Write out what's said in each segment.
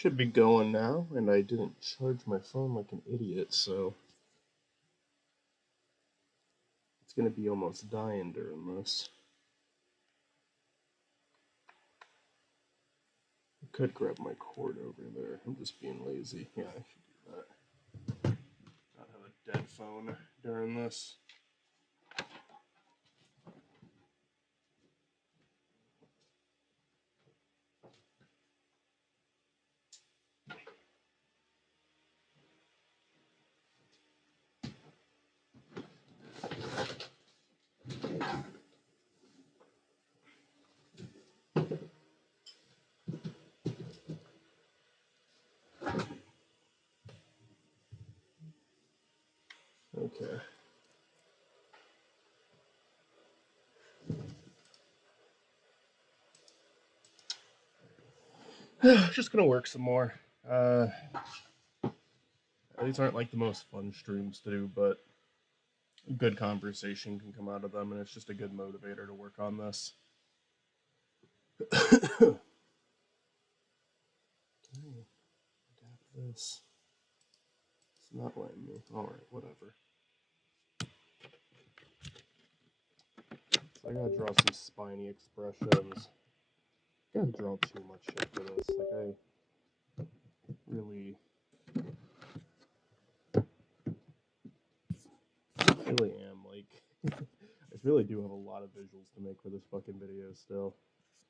Should be going now, and I didn't charge my phone like an idiot, so it's gonna be almost dying during this. I could grab my cord over there. I'm just being lazy. Yeah, I should do that. Not have a dead phone during this. Okay. Just gonna work some more. These aren't like the most fun streams to do, but good conversation can come out of them, and it's just a good motivator to work on this. Adapt this. It's not letting me. Alright, whatever. So I gotta draw some spiny expressions. I gotta draw too much shit for this. Like, I really am. Like, I really do have a lot of visuals to make for this fucking video still.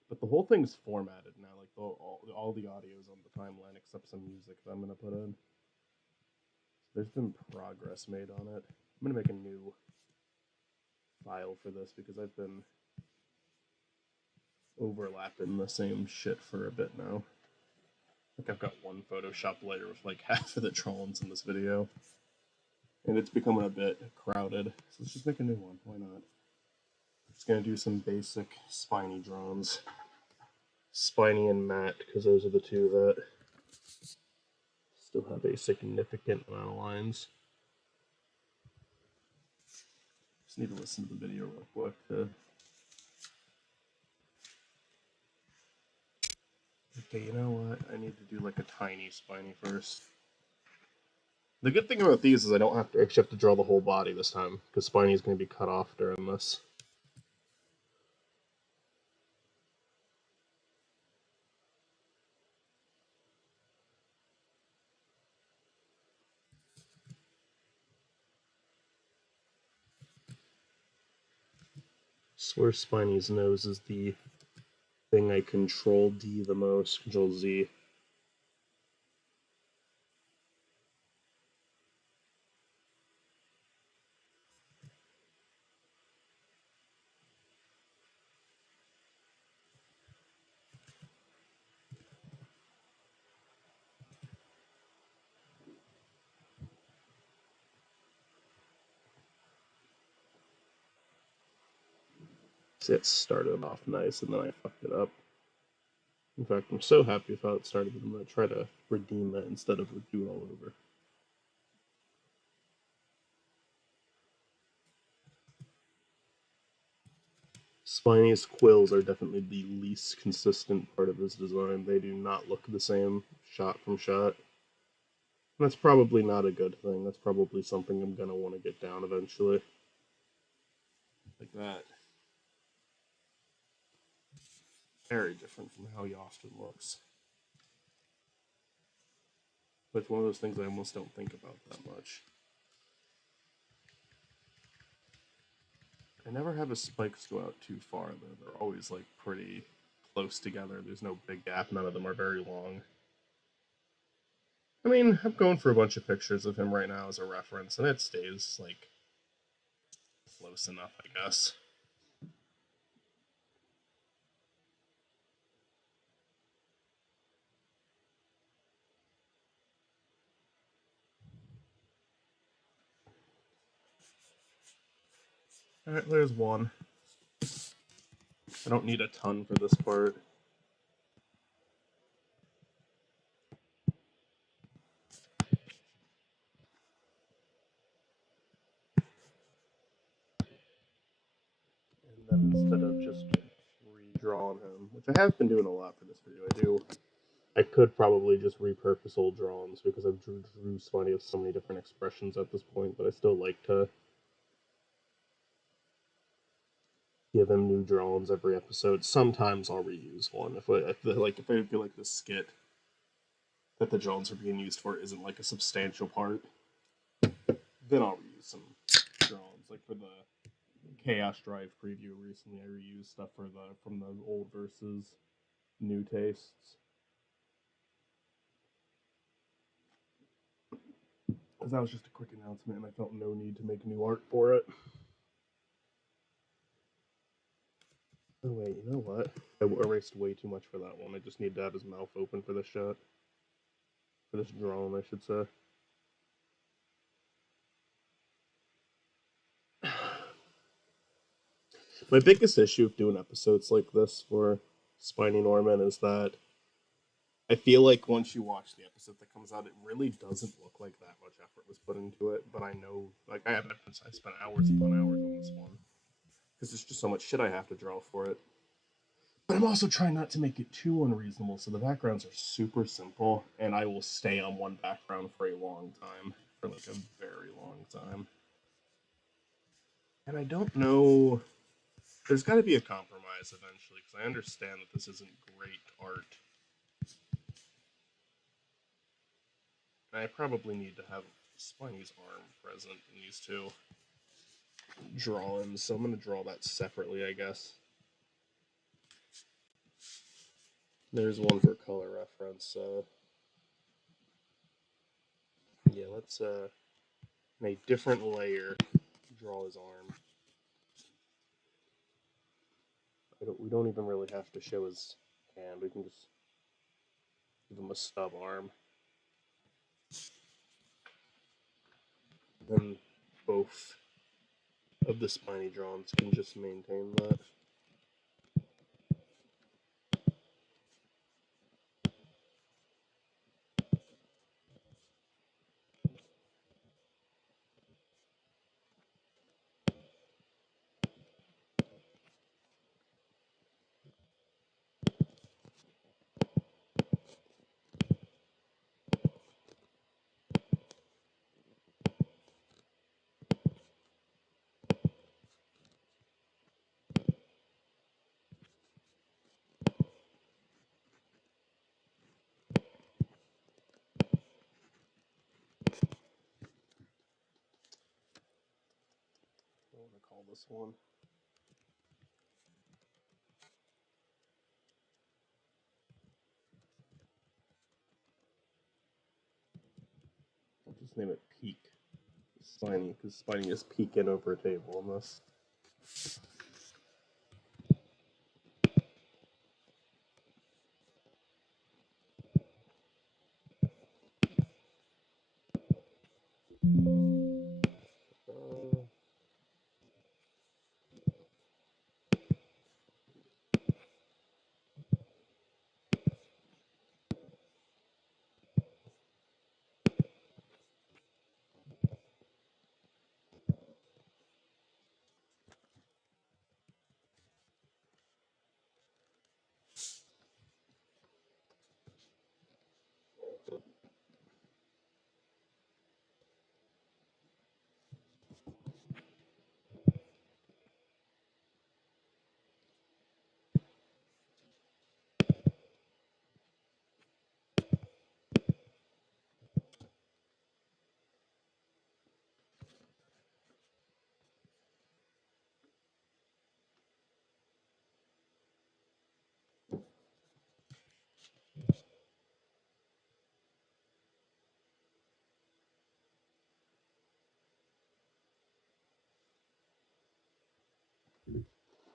But the whole thing's formatted now. Like, all the audio's on the timeline except some music that I'm gonna put in. There's been progress made on it. I'm gonna make a new file for this because I've been overlapping the same shit for a bit now. I think I've got one Photoshop layer with like half of the drawings in this video. And it's becoming a bit crowded. So let's just make a new one. Why not? I'm just gonna do some basic spiny drawings. Spiny and matte, because those are the two that still have a significant amount of lines. Just need to listen to the video real quick to... Okay, you know what? I need to do like a tiny spiny first. The good thing about these is I don't have to actually have to draw the whole body this time, because spiny is going to be cut off during this. Swear Spiny's nose is the thing I control D the most, control Z. See, it started off nice and then I fucked it up. In fact, I'm so happy with how it started that I'm going to try to redeem that instead of do it all over. Spiny's quills are definitely the least consistent part of this design. They do not look the same shot from shot. And that's probably not a good thing. That's probably something I'm going to want to get down eventually. Like that. Very different from how he often looks. But it's one of those things I almost don't think about that much. I never have his spikes go out too far, though. They're always, like, pretty close together. There's no big gap. None of them are very long. I mean, I'm going for a bunch of pictures of him right now as a reference, and it stays, like, close enough, I guess. Alright, there's one. I don't need a ton for this part. And then instead of just redrawing him, which I have been doing a lot for this video, I could probably just repurpose old drawings because I've drew Spiny with so many different expressions at this point, but I still like to give him new drawings every episode. Sometimes I'll reuse one if I feel like the skit that the drawings are being used for isn't like a substantial part, then I'll reuse some drawings. Like for the Chaos Drive preview recently, I reused stuff from the old versus new tastes. Because that was just a quick announcement, and I felt no need to make new art for it. Oh wait, you know what? I erased way too much for that one. I just need to have his mouth open for this shot. For this drone, I should say. My biggest issue of doing episodes like this for Spiny Norman is that I feel like once you watch the episode that comes out, it really doesn't look like that much effort was put into it. But I know, like, I spent hours upon hours on this one because there's just so much shit I have to draw for it. But I'm also trying not to make it too unreasonable, so the backgrounds are super simple, and I will stay on one background for a long time, for like a very long time. And I don't know. There's got to be a compromise eventually, because I understand that this isn't great art. And I probably need to have Spiny's arm present in these two drawings, so I'm going to draw that separately, I guess. There's one for color reference. Yeah, let's, in a different layer, draw his arm. We don't even really have to show his hand. We can just give him a stub arm. Then both of the Spiny drawings can just maintain that. What do I call this one? I'll just name it Peak. Spiny, because Spiny is peeking over a table on this.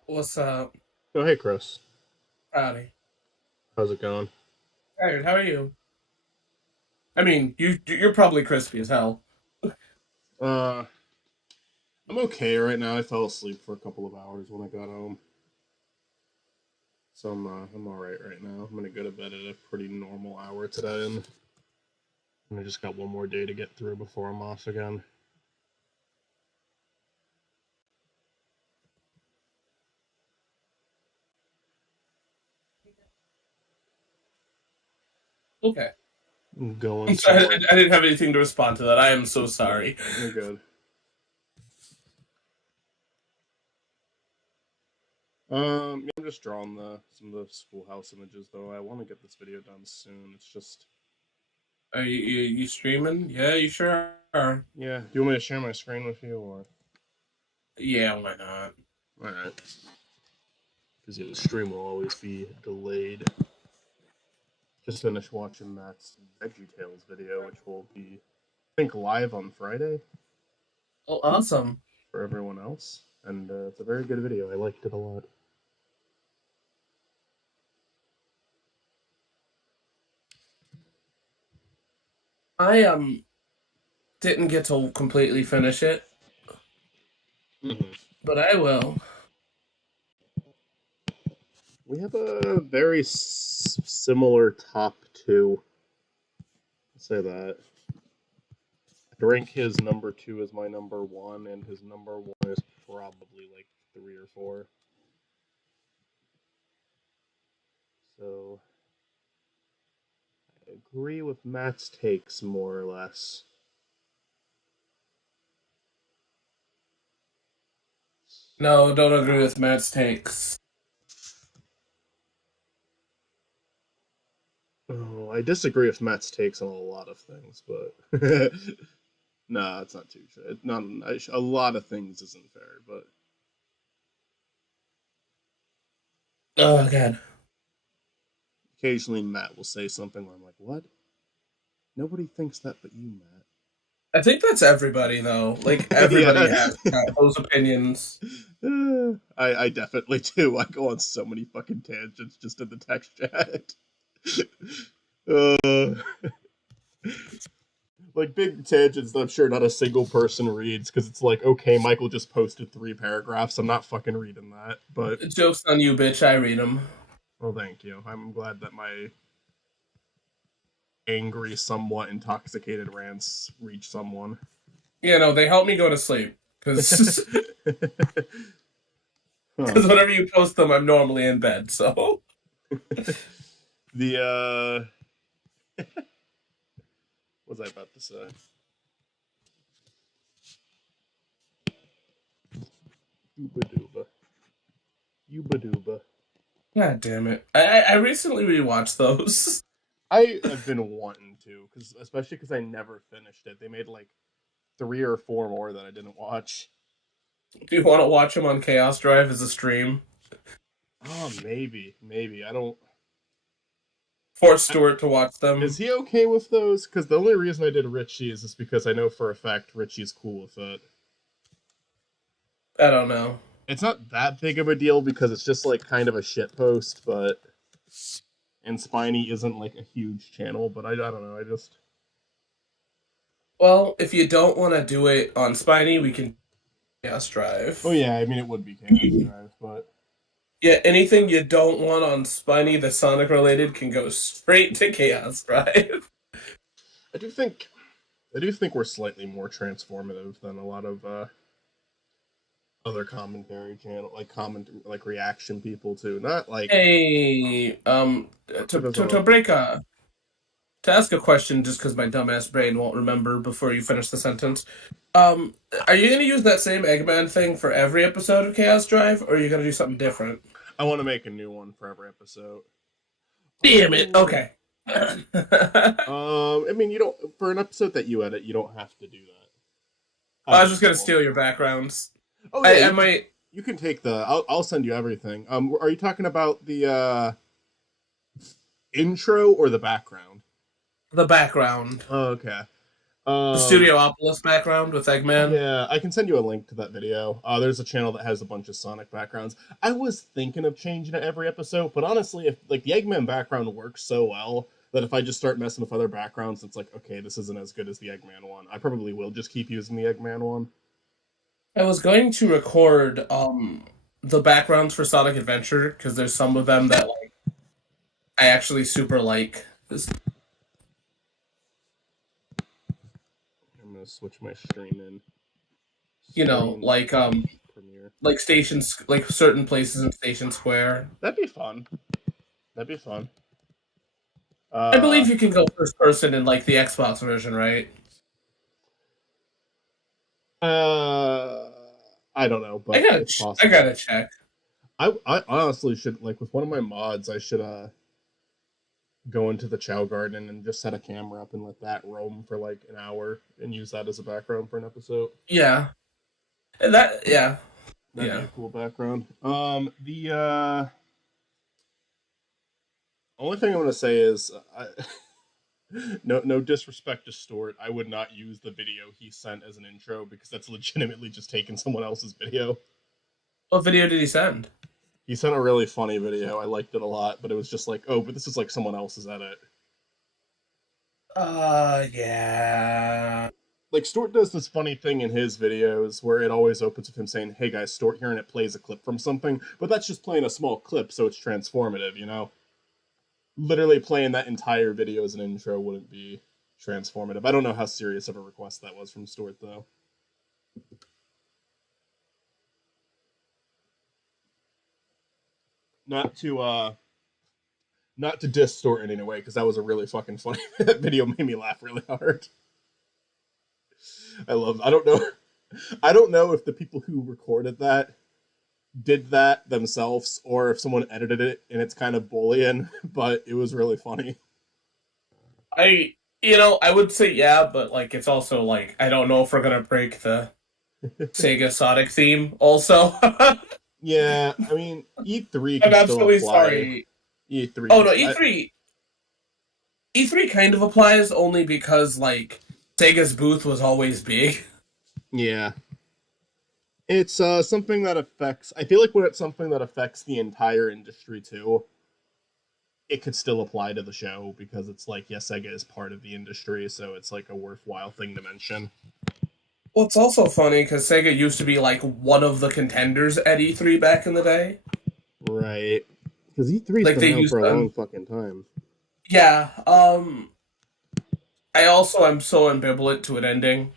What's up? Oh, hey, Chris. Howdy. How's it going? Hey, how are you? I mean, you're probably crispy as hell. Uh, I'm okay right now. I fell asleep for a couple of hours when I got home. So I'm alright right now. I'm gonna go to bed at a pretty normal hour today, and I just got one more day to get through before I'm off again. Okay. Going I'm sorry, somewhere. I didn't have anything to respond to that. I am so sorry. You're good. Yeah, I'm just drawing some of the schoolhouse images though. I want to get this video done soon. It's just Are you streaming? Yeah, you sure are. yeah. Do you want me to share my screen with you or? Yeah, why not? All right. Because the stream will always be delayed. Just finished watching Matt's VeggieTales video, which will be, I think, live on Friday Oh, awesome. for everyone else. And it's a very good video. I liked it a lot. I didn't get to completely finish it, Mm-hmm. but I will. We have a very similar top two. I'll say that. I rank his number two as my number one, and his number one is probably like three or four. So I agree with Matt's takes more or less. No, don't agree with Matt's takes. Oh, I disagree with Matt's takes on a lot of things, but nah, it's not too. Not a lot of things isn't fair, but Oh god. occasionally Matt will say something where I'm like, "What? Nobody thinks that but you, Matt." I think that's everybody though. Like everybody has those opinions. I definitely do. I go on so many fucking tangents just in the text chat. uh, like big tangents that I'm sure not a single person reads because it's like, okay, Michael just posted 3 paragraphs. I'm not fucking reading that. But Joke's on you, bitch. I read them. well, thank you. I'm glad that my angry, somewhat intoxicated rants reach someone. You know, they help me go to sleep because Huh. whenever you post them, I'm normally in bed. So The what was I about to say? Yuba Yuba. god damn it. I recently rewatched those. I have been wanting to, especially because I never finished it. They made like 3 or 4 more that I didn't watch. Do you want to watch them on Chaos Drive as a stream? Oh, maybe. I don't. Force Stewart to watch Is them. he okay with those? Because the only reason I did Richie is just because I know for a fact Richie's cool with it. I don't know. It's not that big of a deal because it's just like kind of a shit post, but and Spiny isn't like a huge channel, but I don't know. I just Well, if you don't want to do it on Spiny, we can Chaos oh Drive. yeah, I mean it would be Chaos Drive, but Yeah, anything you don't want on Spiny that's Sonic related can go straight to Chaos Drive. I do think I do think we're slightly more transformative than a lot of other commentary channel like reaction people too. Not like Hey, to ask a question, just because my dumbass brain won't remember before you finish the sentence. Um, are you gonna use that same Eggman thing for every episode of Chaos Drive, or are you gonna do something different? I want to make a new one for every episode. Damn it. Oh. Okay. I mean, you don't for an episode that you edit, you don't have to do that. I was just gonna steal your backgrounds. Oh yeah, I might. you can take the. I'll send you everything. Are you talking about the intro or the background? The background. Oh, okay. The Studiopolis background with Eggman. Yeah, I can send you a link to that video. There's a channel that has a bunch of Sonic backgrounds. I was thinking of changing it every episode, but honestly, if like the Eggman background works so well that if I just start messing with other backgrounds, it's like, okay, this isn't as good as the Eggman one. I probably will just keep using the Eggman one. I was going to record the backgrounds for Sonic Adventure because there's some of them that like I actually super like. I'm gonna switch my screen in. You know, Premiere. like stations, like certain places in Station Square. That'd be fun. That'd be fun. I Uh, believe you can go first person in like the Xbox version, right? uh, I don't know, I but gotta, it's I possible. gotta check. I honestly should like with one of my mods. I should go into the Chow Garden and just set a camera up and let that roam for like an hour and use that as a background for an episode. Yeah, that, yeah, That'd be yeah. a cool background. The only thing I'm gonna say is, no disrespect to Stuart, I would not use the video he sent as an intro because that's legitimately just taking someone else's video. What video did he send? He sent a really funny video. I liked it a lot, but it was just like, oh, but this is like someone else's edit. Yeah. Like Stuart does this funny thing in his videos where it always opens with him saying, "Hey guys, Stuart here," and it plays a clip from something, but that's just playing a small clip, so it's transformative, you know. Literally playing that entire video as an intro wouldn't be transformative. I don't know how serious of a request that was from Stuart though. Not to not to diss Stuart in any way, because that was a really fucking funny that video made me laugh really hard. I don't know if the people who recorded that did that themselves or if someone edited it and it's kind of Boolean, but it was really funny. I would say yeah, but like it's also like I don't know if we're gonna break the Sega Sonic theme. Also, I'm Yeah, I mean E3 can still absolutely apply. sorry. E3 Oh can no, still. E3 kind of applies only because like Sega's booth was always big. Yeah, it's something that affects. I feel like when it's something that affects the entire industry too, it could still apply to the show because it's like, yes, Sega is part of the industry, so it's like a worthwhile thing to mention. Well, it's also funny because Sega used to be like one of the contenders at E3 back in the day. Right. Because E3's Like been they around for used a long to, fucking time. yeah. I also am so ambivalent to it ending.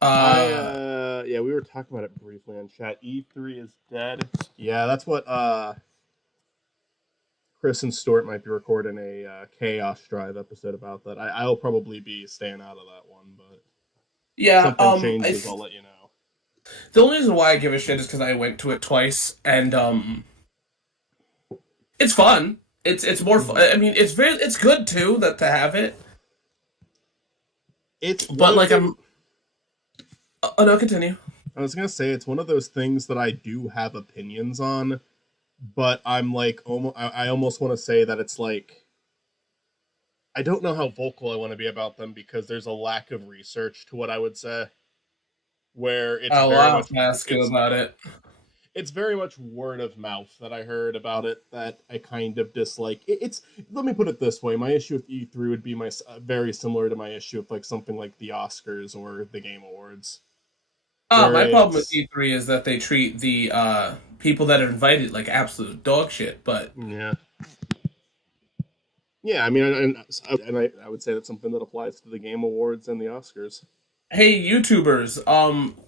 Uh, Yeah, we were talking about it briefly in chat. E3 is dead. Yeah, that's what Chris and Stuart might be recording a Chaos Drive episode about that. I'll probably be staying out of that one, but if yeah. something changes, I'll let you know. The only reason why I give a shit is because I went to it twice, and it's fun. It's more fun. Mhm. I mean, it's good too that to have it, It's one but of like those. I'm. Oh no, continue. I was gonna say it's one of those things that I do have opinions on, but I'm like almost. I almost want to say that it's like I don't know how vocal I want to be about them because there's a lack of research to what I would say. Where it's Oh, very I'll have much to ask you about it. it's very much word of mouth that I heard about it that I kind of dislike. It's let me put it this way: my issue with E3 would be my very similar to my issue with like something like the Oscars or the Game Awards, where My problem with it's E3 is that they treat the people that are invited like absolute dog shit. But yeah. Yeah, I mean, I would say that's something that applies to the Game Awards and the Oscars. hey, YouTubers,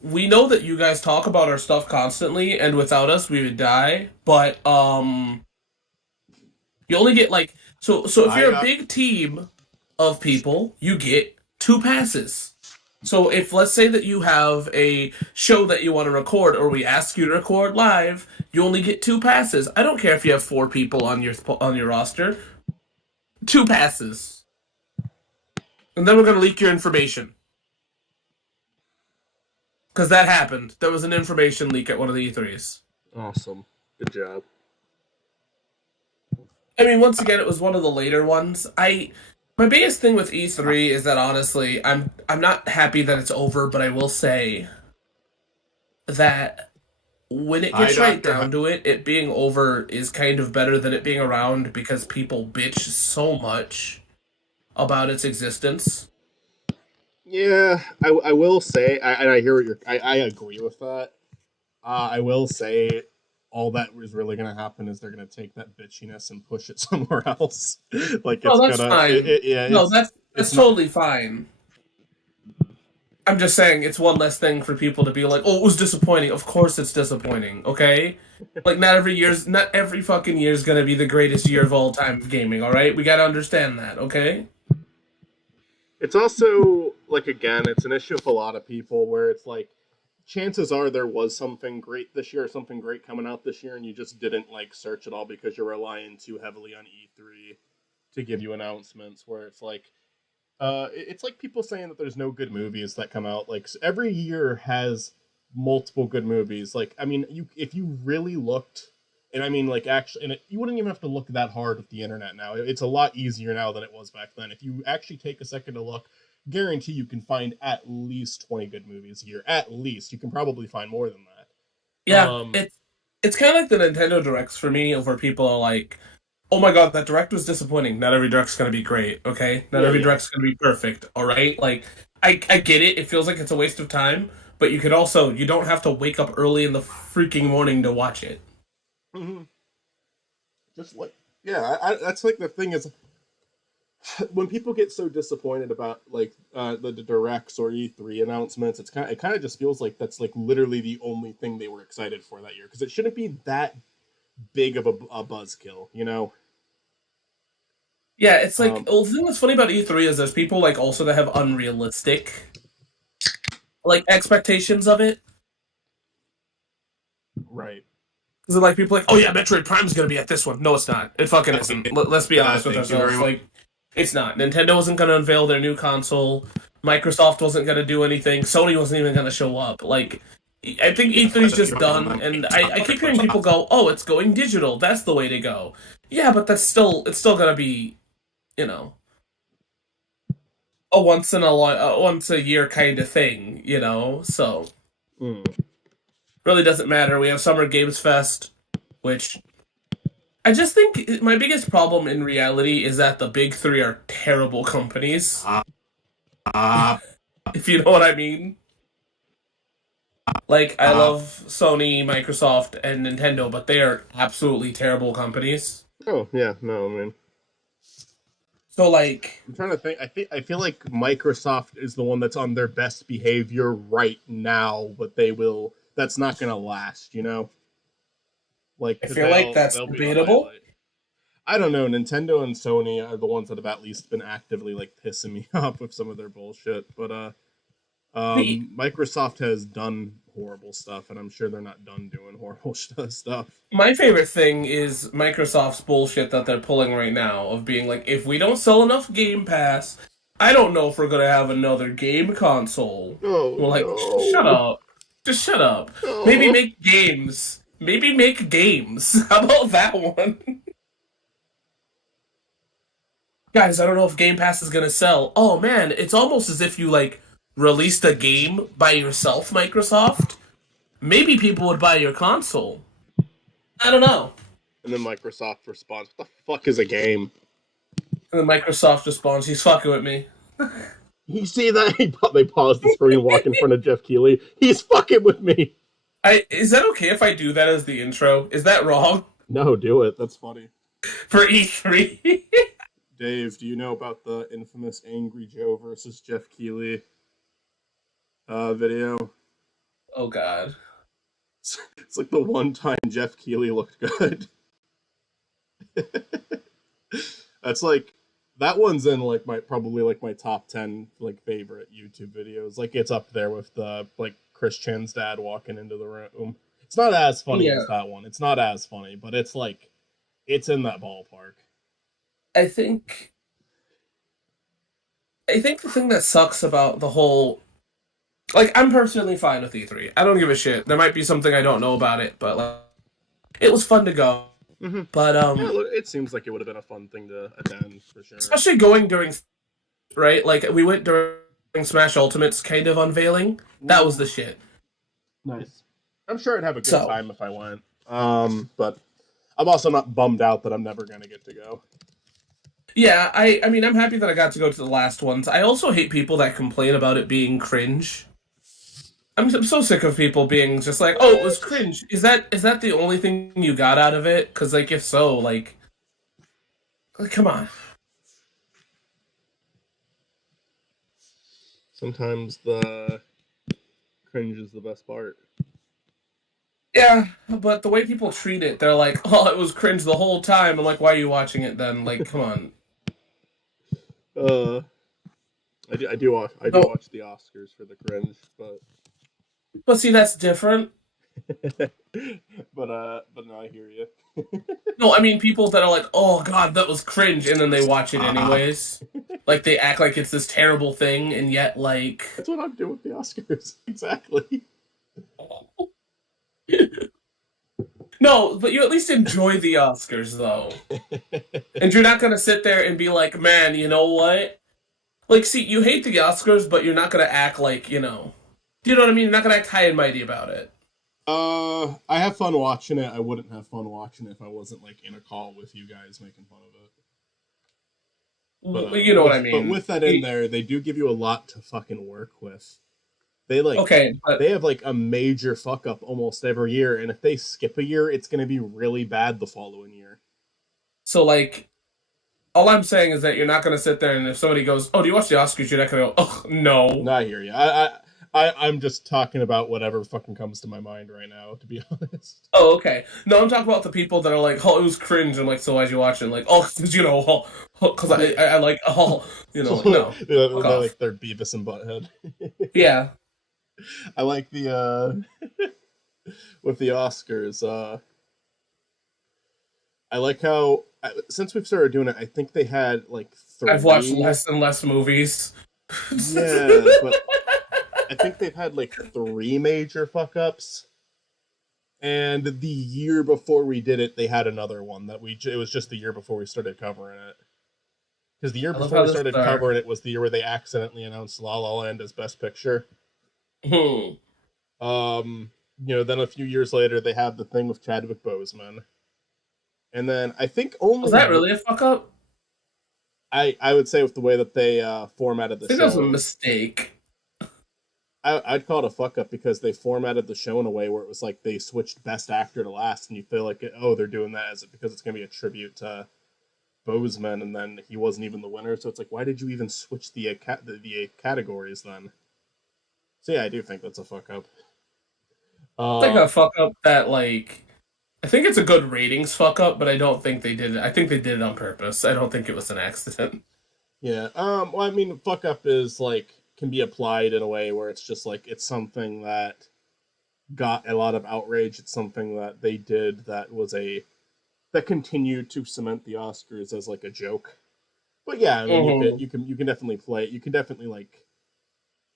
we know that you guys talk about our stuff constantly, and without us, we would die. But you only get like so if I you're a big team of people, you get two passes. So if let's say that you have a show that you want to record or we ask you to record live, you only get two passes. I don't care if you have four people on your roster. Two passes. And then we're going to leak your information cuz that happened. There was an information leak at one of the E3s. awesome, good job. I mean, once again, it was one of the later ones. I My biggest thing with E3 is that honestly, I'm not happy that it's over, but I will say that when it Hi, gets right Doctor. down to it, it being over is kind of better than it being around because people bitch so much about its existence. Yeah, I will say, and I hear what I agree with that. I will say, all that is really going to happen is they're going to take that bitchiness and push it somewhere else. Like No, it's that's gonna, fine. yeah, No, it's that's not. totally fine. I'm just saying it's one less thing for people to be like, "Oh, it was disappointing." Of course, it's disappointing. Okay, like not every fucking year is gonna be the greatest year of all time of gaming. All right, we gotta understand that. Okay. It's also like again, it's an issue with a lot of people where it's like chances are there was something great this year, something great coming out this year, and you just didn't like search at all because you're relying too heavily on E3 to give you announcements. Where it's like, it's like people saying that there's no good movies that come out. Like every year has multiple good movies. Like I mean, you if you really looked, and I mean like actually, you wouldn't even have to look that hard with the internet now. It's a lot easier now than it was back then. If you actually take a second to look, guarantee you can find at least 20 good movies a year. At least you can probably find more than that. Yeah, it's kind of like the Nintendo Directs for me, where people are like, "Oh my god, that Direct was disappointing." Not every Direct's gonna be great, okay? Not Yeah, every yeah. Direct's gonna be perfect, all right? Like, I get it. It feels like it's a waste of time, but you don't have to wake up early in the freaking morning to watch it. Hmm. Just like yeah, that's like the thing is when people get so disappointed about like the directs or E3 announcements, it kind of just feels like that's like literally the only thing they were excited for that year because it shouldn't be that big of a buzzkill, you know? Yeah, it's like Um, well, the thing that's funny about E3 is there's people like also that have unrealistic like expectations of it. right. Because like people are like, oh yeah, Metroid Prime's gonna be at this one. No, it's not. It fucking isn't. Let's be honest with Thank you very ourselves. much. Like, it's not. Nintendo wasn't gonna unveil their new console. Microsoft wasn't gonna do anything. Sony wasn't even gonna show up. Like, I think E3 is just done. And I keep hearing people go, oh, it's going digital. That's the way to go. Yeah, but it's still gonna be, you know, a once a year kind of thing. You know, so Mm. really doesn't matter. We have Summer Games Fest, which I just think my biggest problem in reality is that the big three are terrible companies. If you know what I mean. Like, I love Sony, Microsoft, and Nintendo, but they are absolutely terrible companies. Oh yeah, no, I mean, So, like, I'm trying to think. I feel like Microsoft is the one that's on their best behavior right now, but they will. That's not gonna last, you know. Like, I because feel like that's they'll be the debatable. highlight. I don't know. Nintendo and Sony are the ones that have at least been actively like pissing me off with some of their bullshit. But The Microsoft has done horrible stuff, and I'm sure they're not done doing horrible stuff. My favorite thing is Microsoft's bullshit that they're pulling right now of being like, if we don't sell enough Game Pass, I don't know if we're gonna have another game console. Oh We're like, shut no! up. Just shut up. Maybe Oh. make games. Maybe make games. How about that one? Guys, I don't know if Game Pass is gonna sell. Oh man, it's almost as if you like released a game by yourself, Microsoft. Maybe people would buy your console. I don't know. And then Microsoft responds, "What the fuck is a game?" And then Microsoft responds, he's fucking with me. You see that? They paused the screen, walk in front of Jeff Keighley. He's fucking with me. Is that okay if I do that as the intro? Is that wrong? No, do it. That's funny. For E3? Dave, do you know about the infamous Angry Joe versus Jeff Keighley video? Oh god. It's like the one time Jeff Keighley looked good. That's like that one's in like my probably like my top 10 like favorite YouTube videos. Like it's up there with the like Chris Chen's dad walking into the room. It's not as funny Yeah. as that one. It's not as funny, but it's like it's in that ballpark. I think I think the thing that sucks about the whole like I'm personally fine with E3. I don't give a shit. There might be something I don't know about it, but like it was fun to go. Mm-hmm. But Yeah, look, it seems like it would have been a fun thing to attend for sure. especially going during right? Like we went during Smash Ultimate's kind of unveiling. That was the shit. Nice. I'm sure I'd have a good So time if I went. But I'm also not bummed out that I'm never gonna get to go. yeah, I mean I'm happy that I got to go to the last ones. I also hate people that complain about it being cringe. I'm so sick of people being just like, "Oh, it was What? cringe." Is that the only thing you got out of it? Because like, if so, like, come on. Sometimes the cringe is the best part. Yeah, but the way people treat it, they're like, "Oh, it was cringe the whole time." I'm like, "Why are you watching it then?" Like, come on. Uh, I do No, watch the Oscars for the cringe, but but see, that's different. but no, I hear you. No, I mean people that are like, "Oh God, that was cringe," and then they watch it Ah, anyways. Like they act like it's this terrible thing, and yet like, that's what I'm doing with the Oscars. Exactly. no, but you at least enjoy the Oscars though, and you're not gonna sit there and be like, "Man, you know what?" Like, see, you hate the Oscars, but you're not gonna act like Do you know what I mean? You're not gonna act high and mighty about it. I have fun watching it. I wouldn't have fun watching it if I wasn't like in a call with you guys making fun of it. You know what I But mean? with that in there, they do give you a lot to fucking work with. They like Okay, but they have like a major fuck up almost every year, and if they skip a year, it's gonna be really bad the following year. so like, all I'm saying is that you're not gonna sit there and if somebody goes, "Oh, do you watch the Oscars?" You're not gonna go, "Oh, no." No, I hear you. I'm just talking about whatever fucking comes to my mind right now. To be honest. Oh, okay. No, I'm talking about the people that are like, "Oh, it was cringe." I'm like, "So why'd you watch it?" Like, "Oh, because because I like like So no, fuck they're off." like they're Beavis and Butthead. Yeah. I like the with the Oscars. I like how since we've started doing it, I think they had like I've watched three. less and less movies. Yeah, but I think they've had like three major fuck ups. And the year before we did it, they had another one that it was just the year before we started covering it. Because the year I love before how we this started are. covering it was the year where they accidentally announced La La Land as Best Picture. Hmm. Then a few years later they have the thing with Chadwick Boseman, and then I think Was only that really a fuck up? I would say with the way that they formatted I the think that was a show, mistake. I'd call it a fuck up because they formatted the show in a way where it was like they switched Best Actor to last, and you feel like they're doing that as because it's going to be a tribute to Boseman, and then he wasn't even the winner. So it's like, why did you even switch the categories then? So yeah, I do think that's a fuck up. It's like Uh, a fuck up that I think it's a good ratings fuck up, but I don't think they did it. I think they did it on purpose. I don't think it was an accident. yeah. Well, I mean, fuck up is like can be applied in a way where it's just like it's something that got a lot of outrage. It's something that they did that continued to cement the Oscars as like a joke. But yeah, I mean, Hmm. you can definitely play it. You can definitely like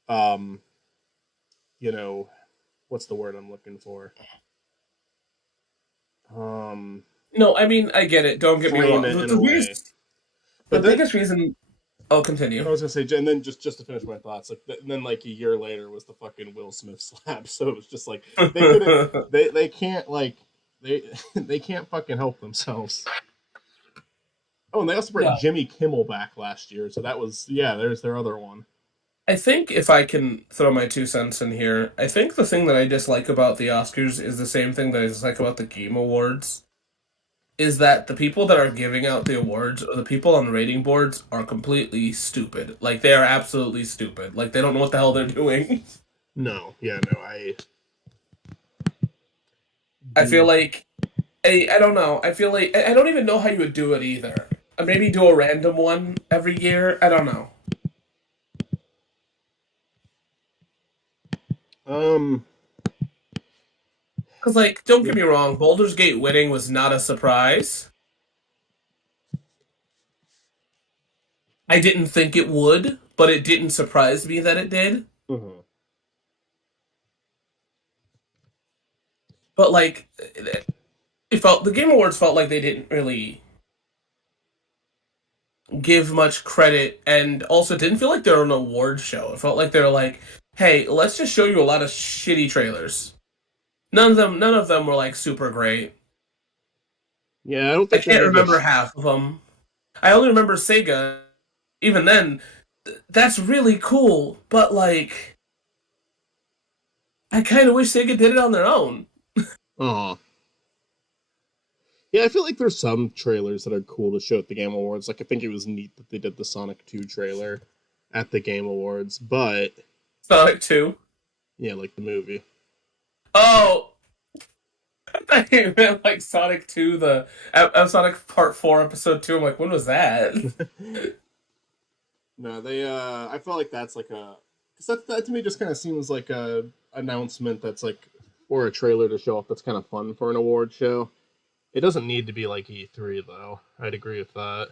um you know what's the word I'm looking for? Um, No, I mean I get it. Don't get me frame wrong. it in a way. The But then biggest reason. Oh, continue. I was gonna say, and then just to finish my thoughts, like and then like a year later was the fucking Will Smith slap. So it was just like they couldn't, they can't like they they can't fucking help themselves. Oh, and they also brought Yeah. Jimmy Kimmel back last year, so that was yeah. There's their other one. I think if I can throw my 2 cents in here, I think the thing that I dislike about the Oscars is the same thing that I dislike about the Game Awards. Is that the people that are giving out the awards or the people on the rating boards are completely stupid. Like they are absolutely stupid. Like they don't know what the hell they're doing. No, yeah, no, I I feel do. like I don't know. I feel like I don't even know how you would do it either. Maybe do a random one every year. I don't know. Um, Cause like, don't yeah, get me wrong, Baldur's Gate winning was not a surprise. I didn't think it would, but it didn't surprise me that it did. uh-huh. But like, it felt the Game Awards felt like they didn't really give much credit, and also didn't feel like they were an award show. It felt like they were like, "Hey, let's just show you a lot of shitty trailers." None of them were like super great. Yeah. I don't I think they can't had remember this. half of them. I only remember Sega. Even then, that's really cool, but like, I kind of wish Sega did it on their own. Oh, yeah. I feel like there's some trailers that are cool to show at the Game Awards. Like I think it was neat that they did the Sonic 2 trailer. at the Game Awards, but Sonic 2. yeah, like the movie. Oh, I meant like Sonic 2, the Sonic Part 4, Episode 2. I'm like, when was that? No, they. I felt like that's like a, because that to me just kind of seems like a announcement that's like, or a trailer to show off that's kind of fun for an award show. It doesn't need to be like E3 though. I'd agree with that.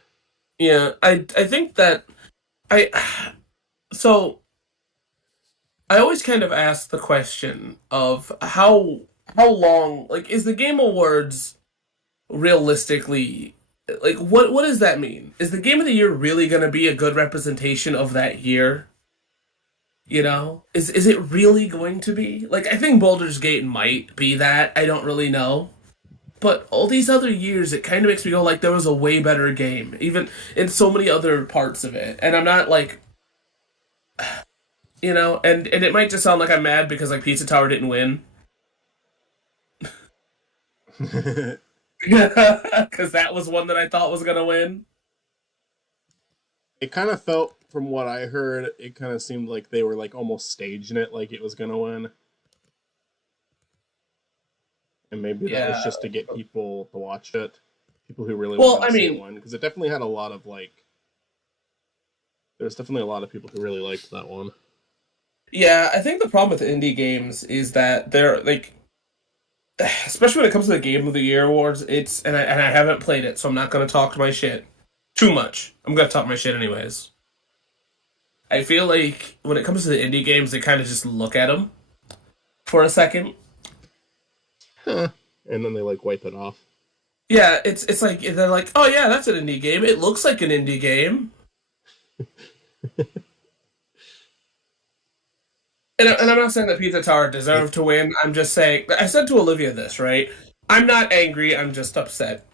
Yeah, I think that I so I always kind of ask the question of how long, like, is the Game Awards realistically, like, what does that mean? Is the Game of the Year really going to be a good representation of that year? You know, is it really going to be? Like, I think Baldur's Gate might be that. I don't really know. But all these other years, it kind of makes me go like there was a way better game, even in so many other parts of it. And I'm not like, and it might just sound like I'm mad because like Pizza Tower didn't win. Because that was one that I thought was gonna win. It kind of felt, from what I heard, it kind of seemed like they were like almost staging it like it was gonna win, and maybe that was Yeah. just to get people to watch it, people who really Well, wanted I to see it mean, win, because it definitely had a lot of like. There's definitely a lot of people who really liked that one. yeah, I think the problem with indie games is that they're like, especially when it comes to the Game of the Year awards, it's and I haven't played it, so I'm not gonna talk my shit too much. I'm gonna talk my shit anyways. I feel like when it comes to the indie games, they kind of just look at them for a second. Huh. And then they like wipe it off. Yeah, it's like they're like, oh yeah, that's an indie game. It looks like an indie game. And I'm not saying that Pizza Tower It, deserved to win. I'm just saying. I said to Olivia this, right? I'm not angry. I'm just upset.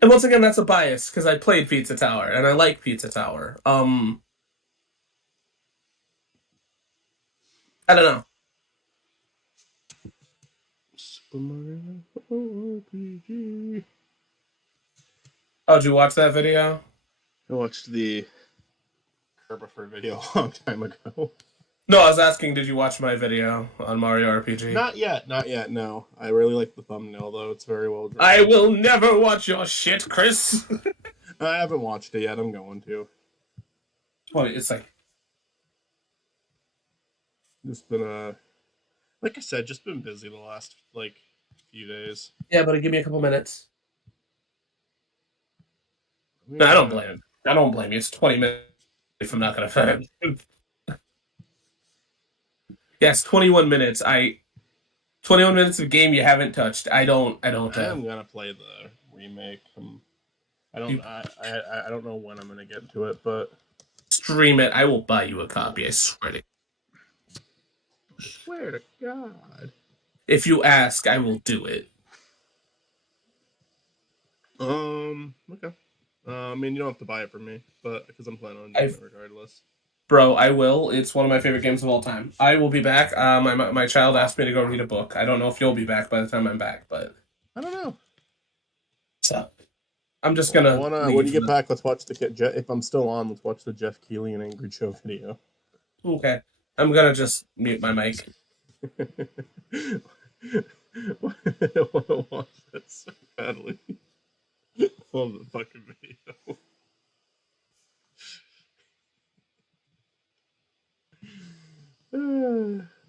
And once again, that's a bias because I played Pizza Tower and I like Pizza Tower. I don't know. Super Mario RPG. Oh, did you watch that video? I watched the Herbifer video a long time ago. No, I was asking, did you watch my video on Mario RPG? Not yet, not yet. No, I really like the thumbnail though. It's very well I drawn. will never watch your shit, Chris. I haven't watched it yet. I'm going to. Well, it's like, Just been like I said, just been busy the last like few days. yeah, but give me a couple minutes. No, I don't Yeah. blame him. I don't blame you. It's 20 minutes if I'm not going to. Yes, 21 minutes. 21 minutes of game you haven't touched. I don't. I am gonna play the remake. I don't. You I don't know when I'm gonna get to it, but stream it. I will buy you a copy. I swear to. I swear to God. If you ask, I will do it. Okay. I mean, you don't have to buy it for me, but because I'm planning on doing I, it regardless. bro, I will. It's one of my favorite games of all time. I will be back. My child asked me to go read a book. I don't know if you'll be back by the time I'm back, but I don't know. so I'm just Well, gonna when you leave. get back, let's watch if I'm still on, let's watch the Jeff Keighley and Angry Joe video. Okay, I'm gonna just mute my mic. I want to watch that so badly. On the fucking video.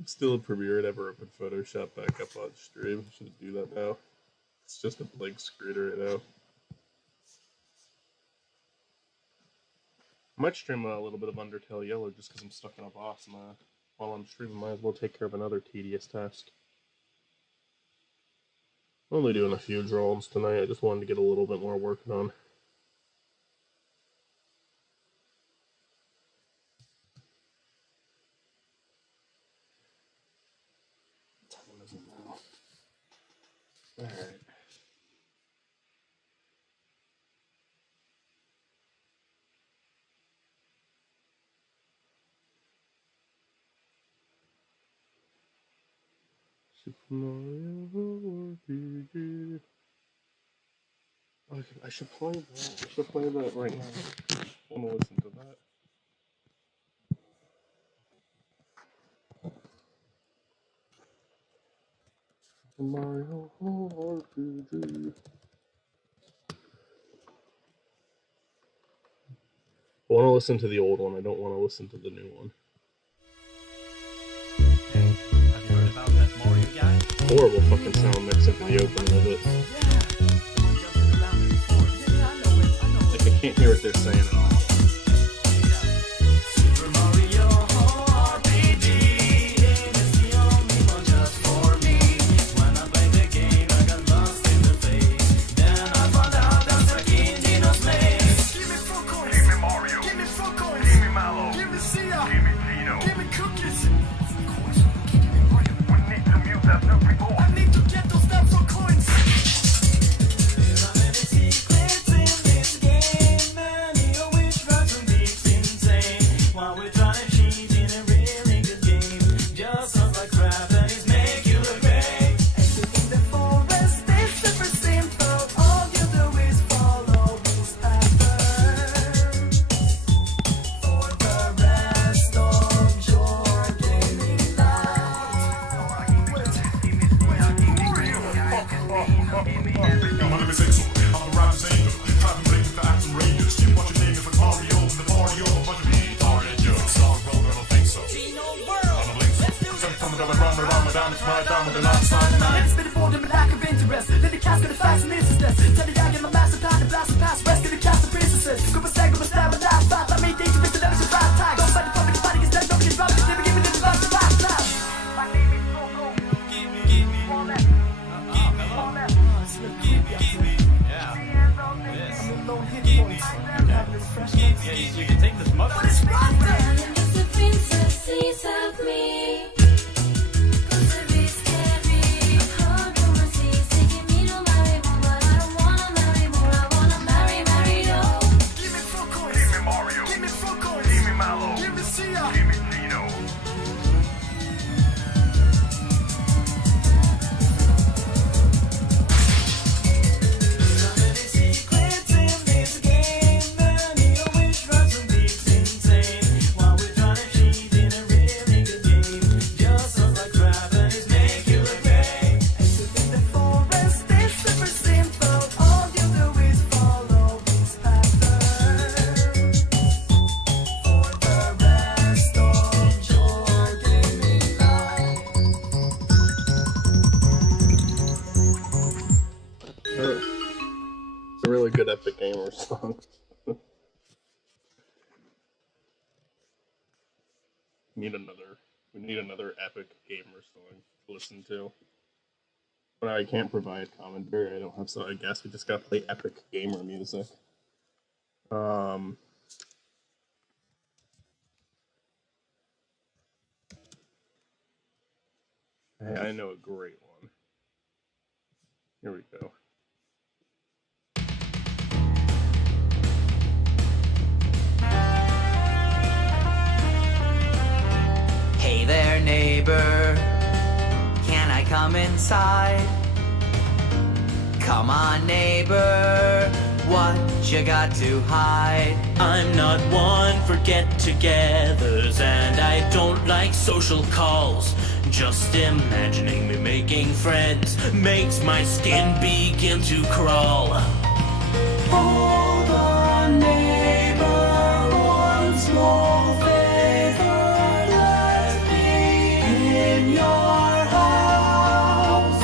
Still a premiere. It ever opened Photoshop back up on stream. Should do that now. It's just a blank screen right now. I might stream a little bit of Undertale Yellow just because I'm stuck in a boss, and while I'm streaming, might as well take care of another tedious task. I'm only doing a few drawings tonight. I just wanted to get a little bit more work done. What time is it now? Alright. Super Mario RPG. I should play that. I should play that right now. I want to listen to that. Mario RPG. I want to listen to the old one. I don't want to listen to the new one. Hey, have you heard about that Mario guy? Horrible fucking sound mix into the opening of it. Like, I can't hear what they're saying at all. Super Mario RPG, and it's the only one just for me. When I played the game, I got lost in the face. Then I found out that's a Gino's maze. Give me fruit coins. Give me Mario. Give me fruit coins. Give me Mallow. Give me Sia. Give me Tino. Give me cookies. Of course, give me Mario. We need to mute that new people. I need to get those damn fruit coins. There are many secrets in this game, many of which run from deep insane. While we're trying to cheat in a really good game, just sounds like crap and it's make you look great. Exiting the forest is super simple. All you do is follow this pattern. For the rest of your gaming Let's spit it bold and lack of interest. Let the cast get the facts and instances. Tell the guy get my master plan and blast and pass. Rescue the cast of princesses. Go for stag, go for stab, and laugh fast. I made danger, Mr. Never survive time. Don't fight the public, body gets dead, nobody gets robbed. Never give me the love to last time. My name is Coco. Give me all that. All that. Give me. Yeah. Yes. I'm alone hit points. You can take this much. But it's right there. I'm just a princess, please help me. Cause it is scary. I've heard rumors he's taking me to marry more, but I don't wanna marry more. I wanna marry Mario. Give me fruit coins. Give me Mario. Give me fruit coins. Give me Mallow. Give me Sia. Give me Tino. Many secrets in this game, many of which run from deep insane. While we're trying to cheat in a really good game, just sounds like crap and it's make you look great. Exiting the forest is super simple. All you do is follow this pattern. For the rest of your gaming life. It's a really good Epic Gamer song. We need another Epic Gamer song to listen to. But I can't provide commentary. I don't have, so I guess we just gotta play Epic Gamer music. Hey, I know a great one. Here we go. Hey there, neighbor. Can I come inside? Come on, neighbor. What you got to hide? I'm not one for get-togethers, and I don't like social calls. Just imagining me making friends makes my skin begin to crawl. Hold on, neighbor, one small favor, let me in your house.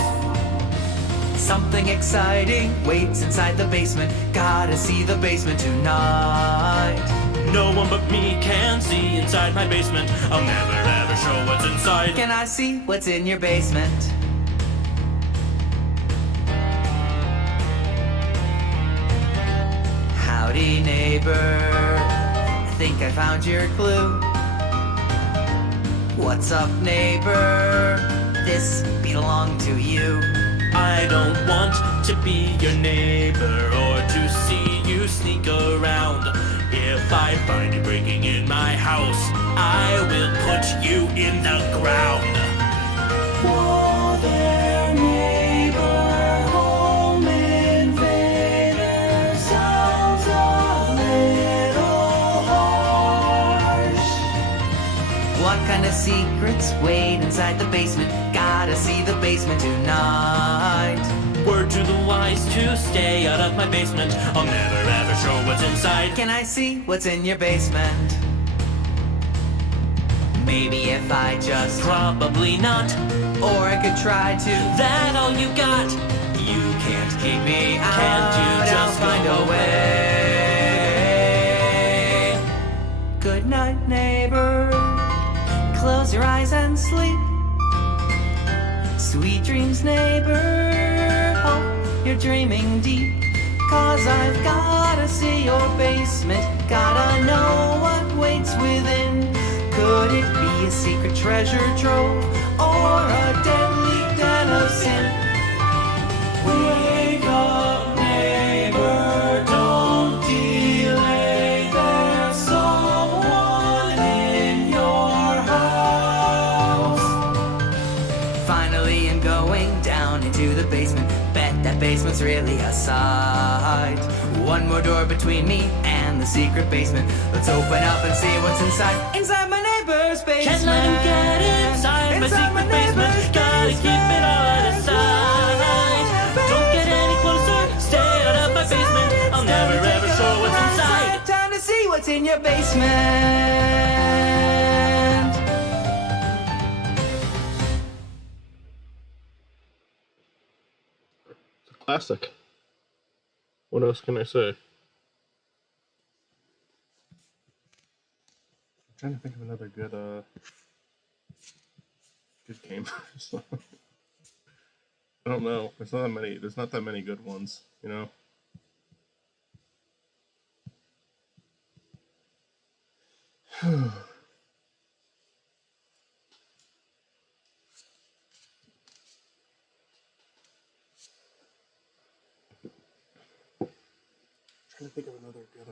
Something exciting waits inside the basement. Gotta see the basement tonight. No one but me can see inside my basement. I'll never ever show what's inside. Can I see what's in your basement? Howdy, neighbor. I think I found your clue. What's up, neighbor? This belong to you. I don't want to be your neighbor or to see you sneak around. If I find you breaking in my house, I will put you in the ground. Whoa there, neighbor, home invader. secrets wait inside the basement. Gotta see the basement tonight. Word to the wise to stay out of my basement. I'll never ever show what's inside. Can I see what's in your basement? Maybe if I just, Probably not. or I could try to. That all you got? You can't keep me out. Can't you just I'll find go a way. Good night, neighbor. Close your eyes and sleep. Sweet dreams, neighbor. Hope you're dreaming deep. 'Cause I've gotta see your basement. Gotta know what waits within. Could it be a secret treasure trove or a deadly den of sin? Wake up, neighbor, don't delay. There's someone in your house. Finally, I'm going down into the basement. Bet that basement's really a sight. One more door between me and the secret basement. Let's open up and see what's inside. Inside my neighbor's basement. Can't let him get inside my secret basement. Gotta keep it out of sight. Don't get any closer. Stay out of my basement. I'll never ever show what's inside. Time to see what's in your basement. It's a classic. What else can I say? I'm trying to think of another good game. I don't know. There's not that many. There's not that many good ones, you know. Trying to think of another good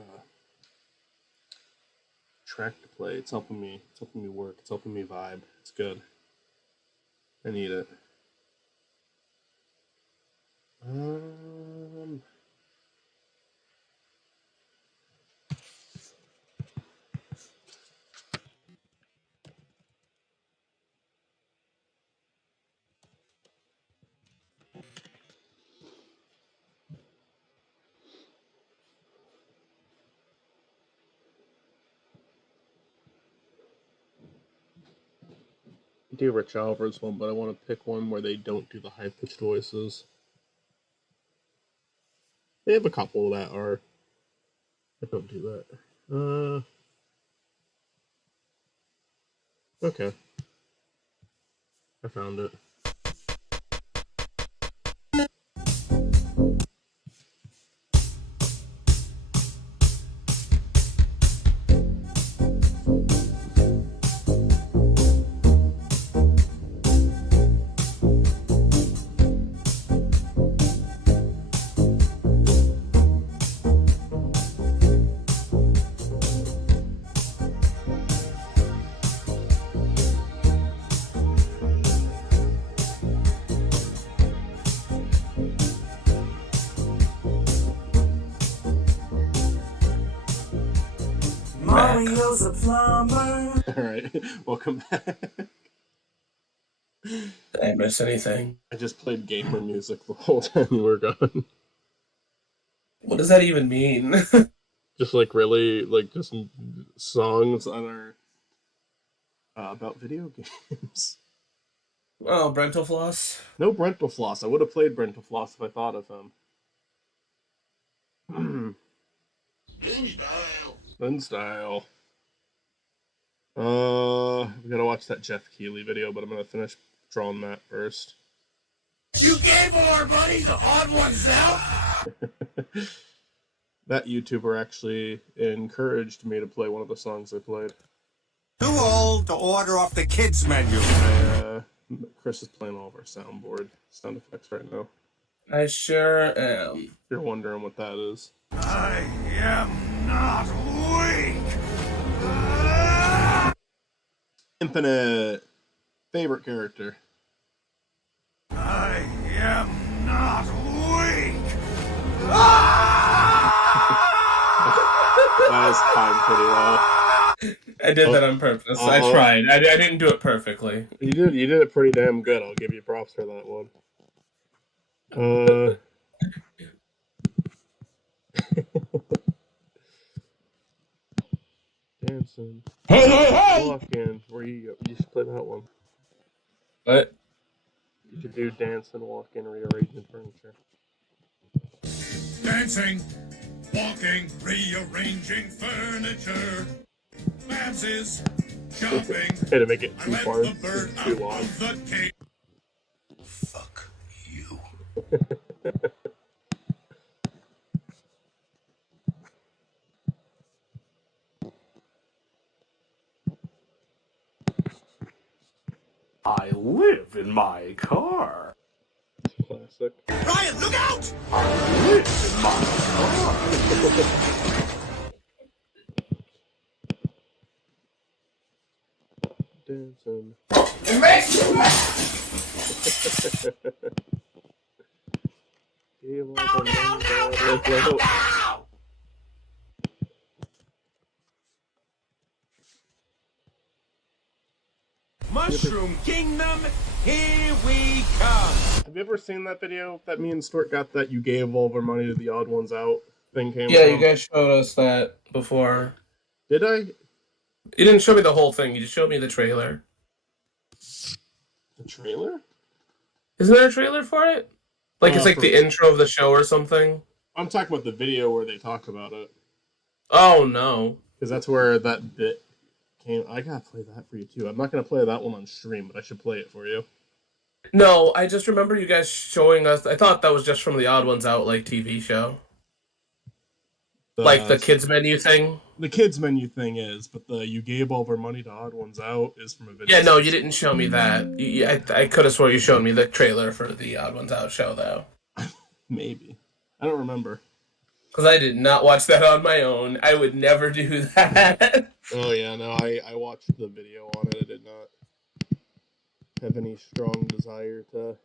track to play. It's helping me. It's helping me work. It's helping me vibe. It's good. I need it. Do Rich Alvarez one, but I want to pick one where they don't do the high-pitched voices. They have a couple that are that don't do that. Okay. I found it. Mario's a plumber. Alright, welcome back. Did I miss anything? I just played gamer music the whole time you were gone. What does that even mean? Just like really, like just songs that are about video games. Oh, Brental Floss? No Brental Floss. I would have played Brental Floss if I thought of him. Then style. We gotta watch that Jeff Keighley video, but I'm gonna finish drawing that first. You gave all our money to odd ones out? That YouTuber actually encouraged me to play one of the songs I played. Too old to order off the kids menu. Chris is playing all of our sound effects right now. I sure am. You're wondering what that is. I am not weak. Infinite. Favorite character. I am not weak. That is timed pretty well. I did that on purpose. I Uh-oh. tried. I didn't do it perfectly. You did it pretty damn good. I'll give you props for that one. Dancing. Walk in. Where you go? You should play that one. What? You should do dance and walk in, rearranging furniture. Dancing, walking, rearranging furniture. Babs is shopping. Hey, to make it I two let parts, the bird it's out too long. of the cage. Fuck you. I live in my car. Classic. Ryan, look out! I live in my car. Dancing. It makes you Mushroom Kingdom, here we come! Have you ever seen that video that me and Stuart got that you gave all of our money to the odd ones out thing came Yeah, from? you guys showed us that before. Did I? You didn't show me the whole thing. You just showed me the trailer. The trailer? Isn't there a trailer for it? Like it's like for- the intro of the show or something. I'm talking about the video where they talk about it. Oh no. Because that's where that bit came. I gotta play that for you too. I'm not gonna play that one on stream, but I should play it for you. No, I just remember you guys showing us. I thought that was just from the Odd Ones Out like TV show, like the kids menu thing. The kids menu thing is, but the you gave all of our money to odd ones out is from a video. Yeah, no, you didn't show me that. I could have swore you showed me the trailer for the Odd Ones Out show though. Maybe. I don't remember. Because I did not watch that on my own. I would never do that. Oh yeah, no, I watched the video on it. I did not have any strong desire to.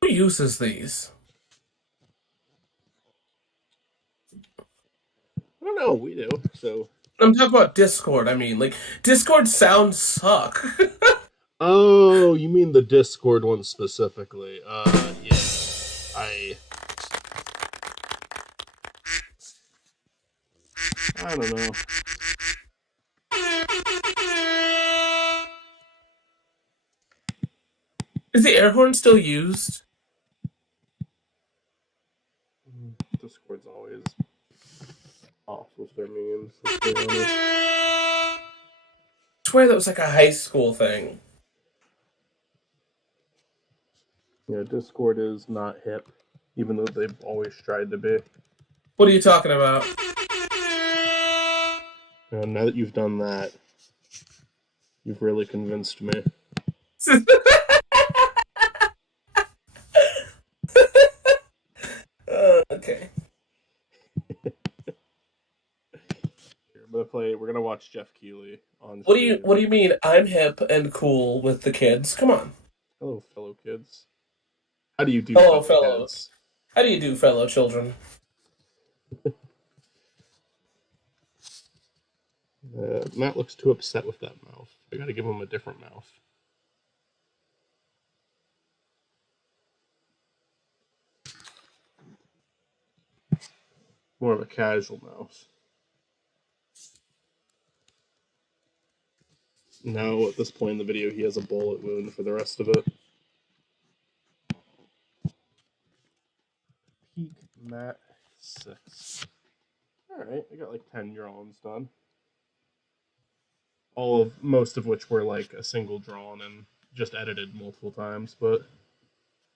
Who uses these? I don't know. We do. So. I'm talking about Discord. I mean, like Discord sounds suck. Oh, you mean the Discord one specifically? Yeah. I don't know. Is the air horn still used? Discord's always off with their memes. Let's be honest. I swear that was like a high school thing. Yeah, Discord is not hip, even though they've always tried to be. What are you talking about? Now that you've done that, you've really convinced me. Okay. We're gonna watch Jeff Keighley on. What do you mean? I'm hip and cool with the kids. Come on. Hello, fellow kids. How do you do? Hello, fellow fellow. kids? How do you do, fellow children? Matt looks too upset with that mouth. I gotta give him a different mouth. More of a casual mouth. Now, at this point in the video, he has a bullet wound for the rest of it. Peak Matt 6. Alright, I got like 10 drawings done. Most of which were like a single drawn and just edited multiple times, but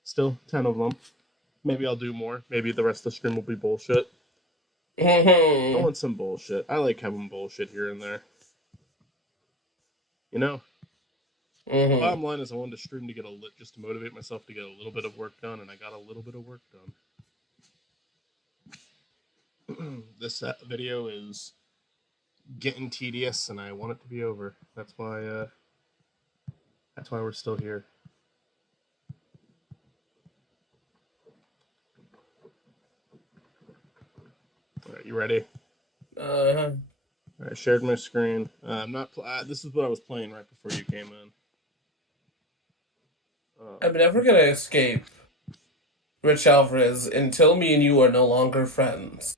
still 10 of them. Maybe I'll do more. Maybe the rest of the stream will be bullshit. I want some bullshit. I like having bullshit here and there. You know? Bottom line is I wanted to stream to get just to motivate myself to get a little bit of work done, and I got a little bit of work done. This video is getting tedious, and I want it to be over. That's why we're still here. Alright, you ready? Uh, I shared my screen. I'm not. This is what I was playing right before you came in. I'm never gonna escape Rich Alvarez until me and you are no longer friends.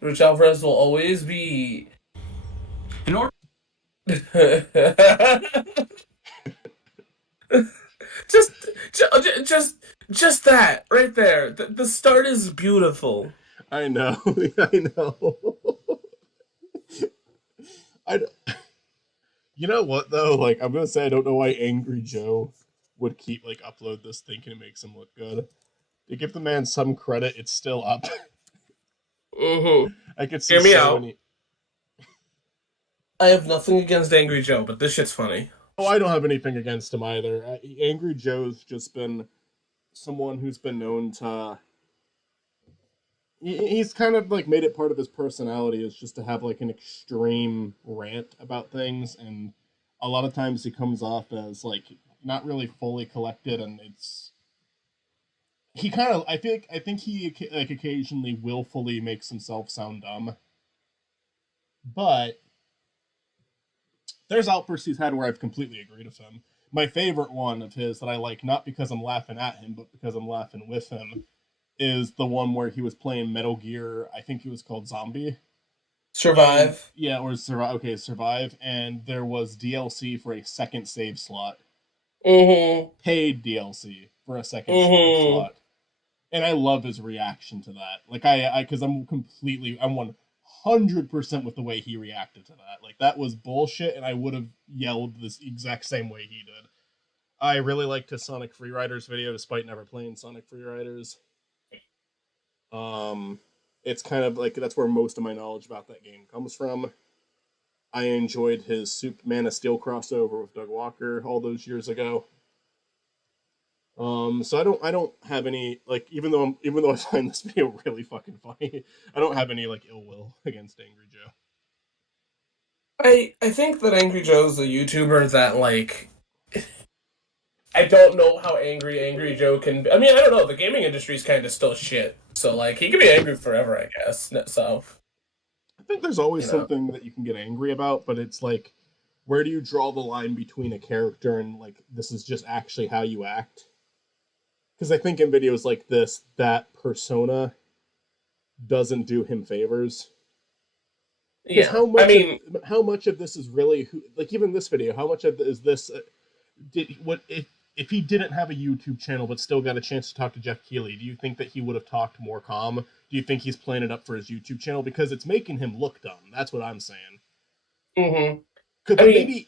Rich Alvarez will always be. In order just, just, just that right there. The start is beautiful. I know. I know. I. You know what though? Like, I'm gonna say I don't know why Angry Joe would keep like upload this thinking it makes him look good. To give the man some credit, it's still up. Mm-hmm. I could see Hear me so out. many. I have nothing against Angry Joe, but this shit's funny. Oh, I don't have anything against him either. Angry Joe's just been someone who's been known to. He's kind of like made it part of his personality is just to have like an extreme rant about things, and a lot of times he comes off as like not really fully collected, and it's he kind of I think he like occasionally willfully makes himself sound dumb, but there's outbursts he's had where I've completely agreed with him. My favorite one of his that I like not because I'm laughing at him, but because I'm laughing with him is the one where he was playing Metal Gear. I think it was called Zombie. Survive. And, yeah, or Survive. Okay, Survive. And there was DLC for a second save slot. Mm-hmm. Paid DLC for a second save Mm-hmm. slot. And I love his reaction to that. Like, because I'm 100% with the way he reacted to that. Like, that was bullshit, and I would have yelled this exact same way he did. I really liked his Sonic Freeriders video, despite never playing Sonic Freeriders. It's kind of like that's where most of my knowledge about that game comes from. I enjoyed his Man of Steel crossover with Doug Walker all those years ago. So I don't have any like even though I find this video really fucking funny, I don't have any like ill will against Angry Joe. I think that Angry Joe's a YouTuber that like I don't know how Angry Joe can be. I mean, I don't know. The gaming industry's kind of still shit. So like he can be angry forever, I guess. So I think there's always You know. something that you can get angry about, but it's like where do you draw the line between a character and like this is just actually how you act? Because I think in videos like this, that persona doesn't do him favors. yeah. How much of this is really who? Like even this video, how much of is this? What if he didn't have a YouTube channel but still got a chance to talk to Jeff Keighley? Do you think that he would have talked more calm? Do you think he's playing it up for his YouTube channel because it's making him look dumb? That's what I'm saying. Mm-hmm. Because I mean,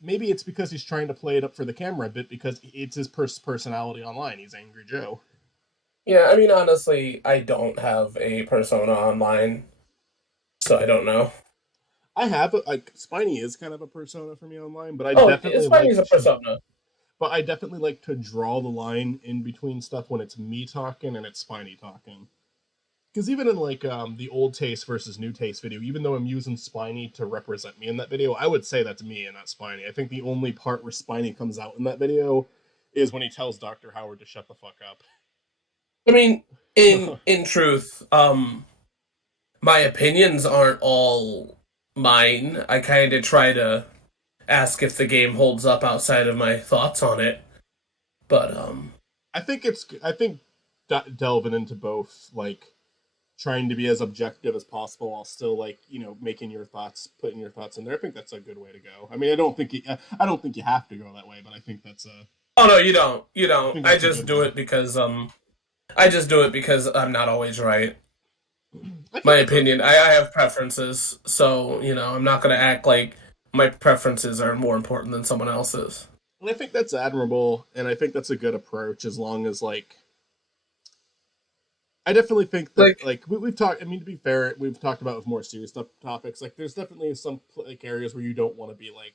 maybe it's because he's trying to play it up for the camera a bit because it's his personality online. He's Angry Joe. Yeah, I mean, honestly, I don't have a persona online, so I don't know. I have like Spiny is kind of a persona for me online, but I Oh, definitely it's fine. like He's a persona. but I definitely like to draw the line in between stuff when it's me talking and it's Spiny talking. Because even in like the old taste versus new taste video, even though I'm using Spiny to represent me in that video, I would say that's me and not Spiny. I think the only part where Spiny comes out in that video is when he tells Dr. Howard to shut the fuck up. I mean, in truth, my opinions aren't all mine. I kind of try to ask if the game holds up outside of my thoughts on it. But I think delving into both, like trying to be as objective as possible while still like making your thoughts, putting your thoughts in there. I think that's a good way to go. I mean, I don't think you have to go that way, but I think that's a. Oh no, you don't. You don't. think I that's a just good do one. it because I just do it because I'm not always right. I think My that's opinion. I have preferences, so I'm not gonna act like my preferences are more important than someone else's. And I think that's admirable, and I think that's a good approach as long as like. I definitely think that we've talked. I mean, to be fair, we've talked about with more serious topics. Like, there's definitely some like areas where you don't want to be like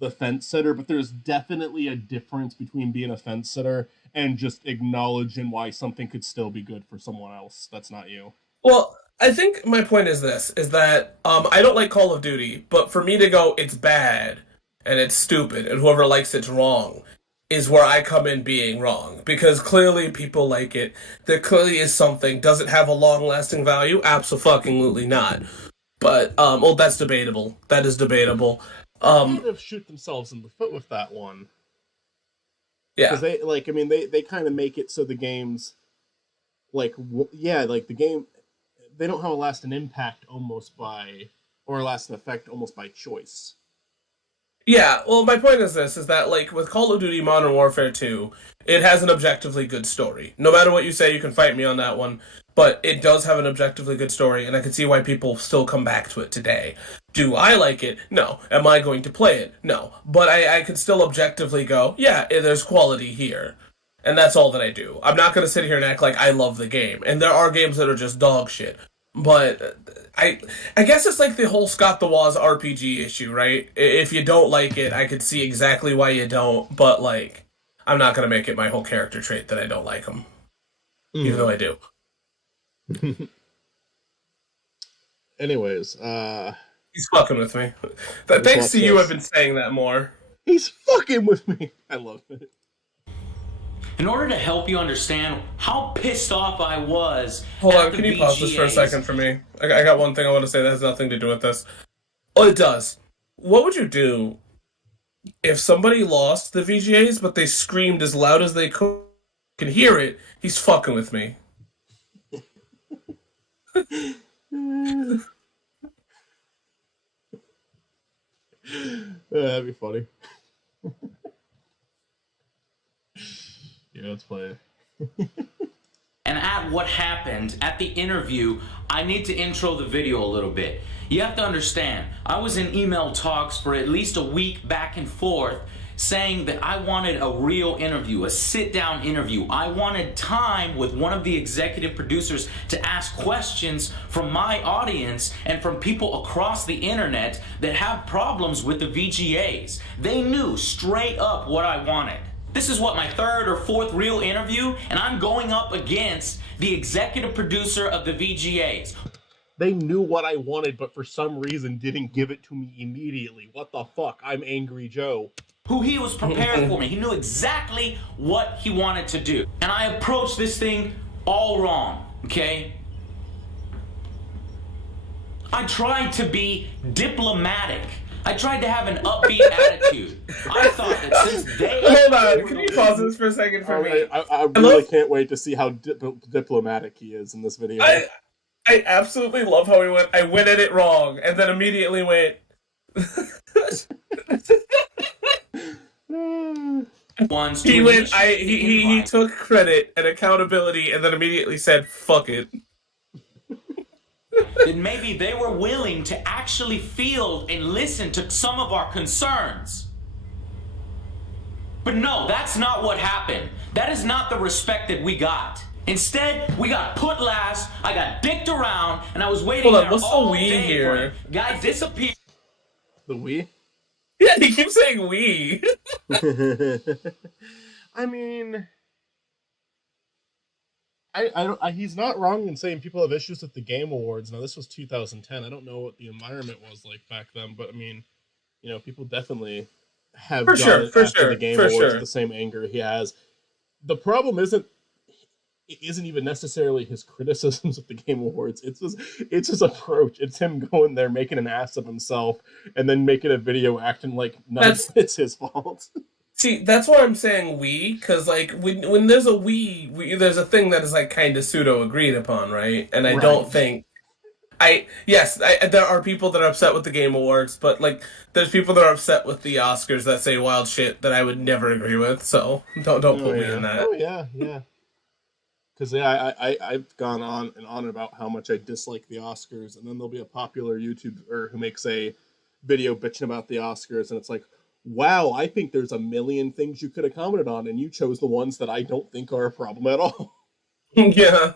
the fence sitter, but there's definitely a difference between being a fence sitter and just acknowledging why something could still be good for someone else that's not you. Well, I think my point is this: is that I don't like Call of Duty, but for me to go, it's bad and it's stupid, and whoever likes it's wrong. is where I come in being wrong, because clearly people like it. There clearly is something. Does it have a long-lasting value? Absolutely not. But well, that's debatable. That is debatable. Kind of shoot themselves in the foot with that one. Yeah. Because they kind of make it so the games, like the game, they don't have a lasting impact or a lasting effect almost by choice. Yeah, well, my point is this, is that, like, with Call of Duty Modern Warfare 2, it has an objectively good story. No matter what you say, you can fight me on that one, but it does have an objectively good story, and I can see why people still come back to it today. Do I like it? No. Am I going to play it? No. But I could still objectively go, yeah, there's quality here. And that's all that I do. I'm not going to sit here and act like I love the game. And there are games that are just dog shit. But I guess it's like the whole Scott the Woz RPG issue, right? If you don't like it, I could see exactly why you don't, but, like, I'm not going to make it my whole character trait that I don't like him. Even though I do. Anyways, He's fucking with me. Thanks to you, I've been saying that more. He's fucking with me. I love it. In order to help you understand how pissed off I was. Hold at on, the can you pause this for a VGAs. second for me? I got one thing I want to say that has nothing to do with this. Oh, it does. What would you do if somebody lost the VGAs, but they screamed as loud as they could hear it? He's fucking with me. That'd be funny. Yeah, let's play it. And at what happened at the interview, I need to intro the video a little bit. You have to understand, I was in email talks for at least a week back and forth saying that I wanted a real interview, a sit-down interview. I wanted time with one of the executive producers to ask questions from my audience and from people across the internet that have problems with the VGAs. They knew straight up what I wanted. This is what, my third or fourth real interview, and I'm going up against the executive producer of the VGAs. They knew what I wanted, but for some reason didn't give it to me immediately. What the fuck? I'm Angry Joe. Who he was prepared for me. He knew exactly what he wanted to do. And I approached this thing all wrong, okay? I tried to be diplomatic. I tried to have an upbeat attitude. I thought that since they... Hold on, can you pause this for a second for me? I really can't wait to see how diplomatic he is in this video. I absolutely love how he went, I went at it wrong, and then immediately went... He took credit and accountability and then immediately said, fuck it. Then maybe they were willing to actually field and listen to some of our concerns. But no, that's not what happened. That is not the respect that we got. Instead, we got put last, I got dicked around, and I was waiting there all day for it. Guy disappeared. The Wii? Yeah, he keeps saying we. I mean... he's not wrong in saying people have issues with the Game Awards. Now, this was 2010. I don't know what the environment was like back then, but I mean, you know, people definitely have for sure, the Game Awards with the same anger he has. The problem isn't even necessarily his criticisms of the Game Awards. It's his approach. It's him going there, making an ass of himself, and then making a video acting like it's his fault. See, that's why I'm saying we, because, like, when there's a we, there's a thing that is, like, kind of pseudo-agreed upon, right? And I don't think... there are people that are upset with the Game Awards, but, like, there's people that are upset with the Oscars that say wild shit that I would never agree with, so don't put me in that. Oh, yeah. Because, I've gone on and on about how much I dislike the Oscars, and then there'll be a popular YouTuber who makes a video bitching about the Oscars, and it's like, wow, I think there's a million things you could have commented on, and you chose the ones that I don't think are a problem at all. Yeah.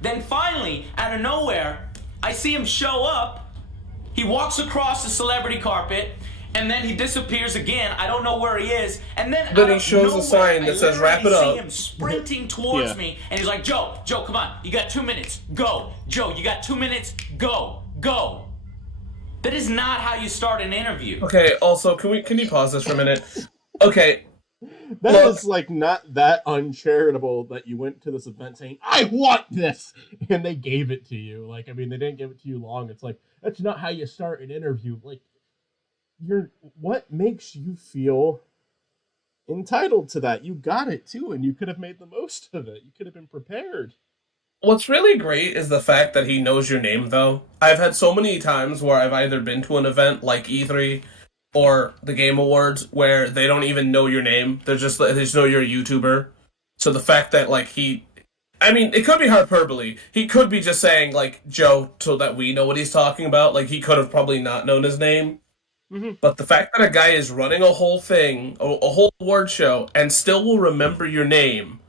Then finally, out of nowhere, I see him show up. He walks across the celebrity carpet, and then he disappears again. I don't know where he is. And then he shows a sign that says, wrap it up. I see him sprinting towards me, and he's like, Joe, come on. You got 2 minutes. Go. Joe, you got 2 minutes. Go. That is not how you start an interview. Okay, also, can you pause this for a minute? Okay, That Look. is like not that uncharitable that you went to this event saying, I want this, and they gave it to you. Like, I mean, they didn't give it to you long. It's like, that's not how you start an interview. Like, what makes you feel entitled to that? You got it too, and you could have made the most of it. You could have been prepared. what's really great is the fact that he knows your name, though. I've had so many times where I've either been to an event like E3 or the Game Awards where they don't even know your name. They just know you're a YouTuber. So the fact that like I mean, it could be hyperbole. He could be just saying like Joe so that we know what he's talking about. Like he could have probably not known his name. Mm-hmm. But the fact that a guy is running a whole thing, a whole award show, and still will remember your name,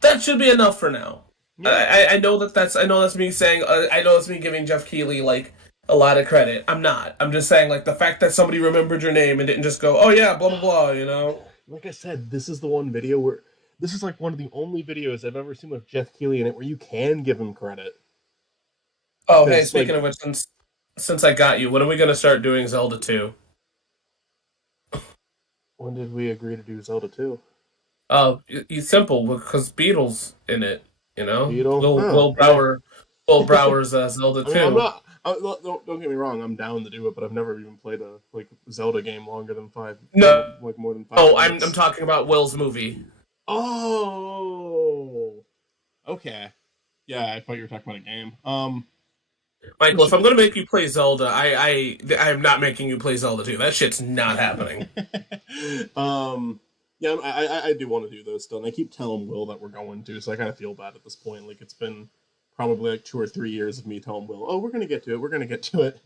that should be enough for now. Yeah. I know that's me saying. I know it's me giving Jeff Keighley like a lot of credit. I'm not. I'm just saying like the fact that somebody remembered your name and didn't just go, oh yeah, blah blah blah. You know. Like I said, this is the one video where this is like one of the only videos I've ever seen with Jeff Keighley in it where you can give him credit. Oh hey, Because, speaking of which, since I got you, when are we gonna start doing Zelda 2? When did we agree to do Zelda 2? Oh, it's simple because Beatles in it. You know, Beetle? Will Brower's Zelda 2. I mean, I'm not. Don't get me wrong. I'm down to do it, but I've never even played a Zelda game longer than more than 5. Oh, I'm minutes. talking about Will's movie. Oh, okay. Yeah, I thought you were talking about a game. Michael, if I'm gonna make you play Zelda, I'm not making you play Zelda 2. That shit's not happening. Yeah, I do want to do those still, and I keep telling Will that we're going to, so I kind of feel bad at this point. Like it's been probably like 2 or 3 years of me telling Will, "Oh, we're gonna get to it. We're gonna get to it."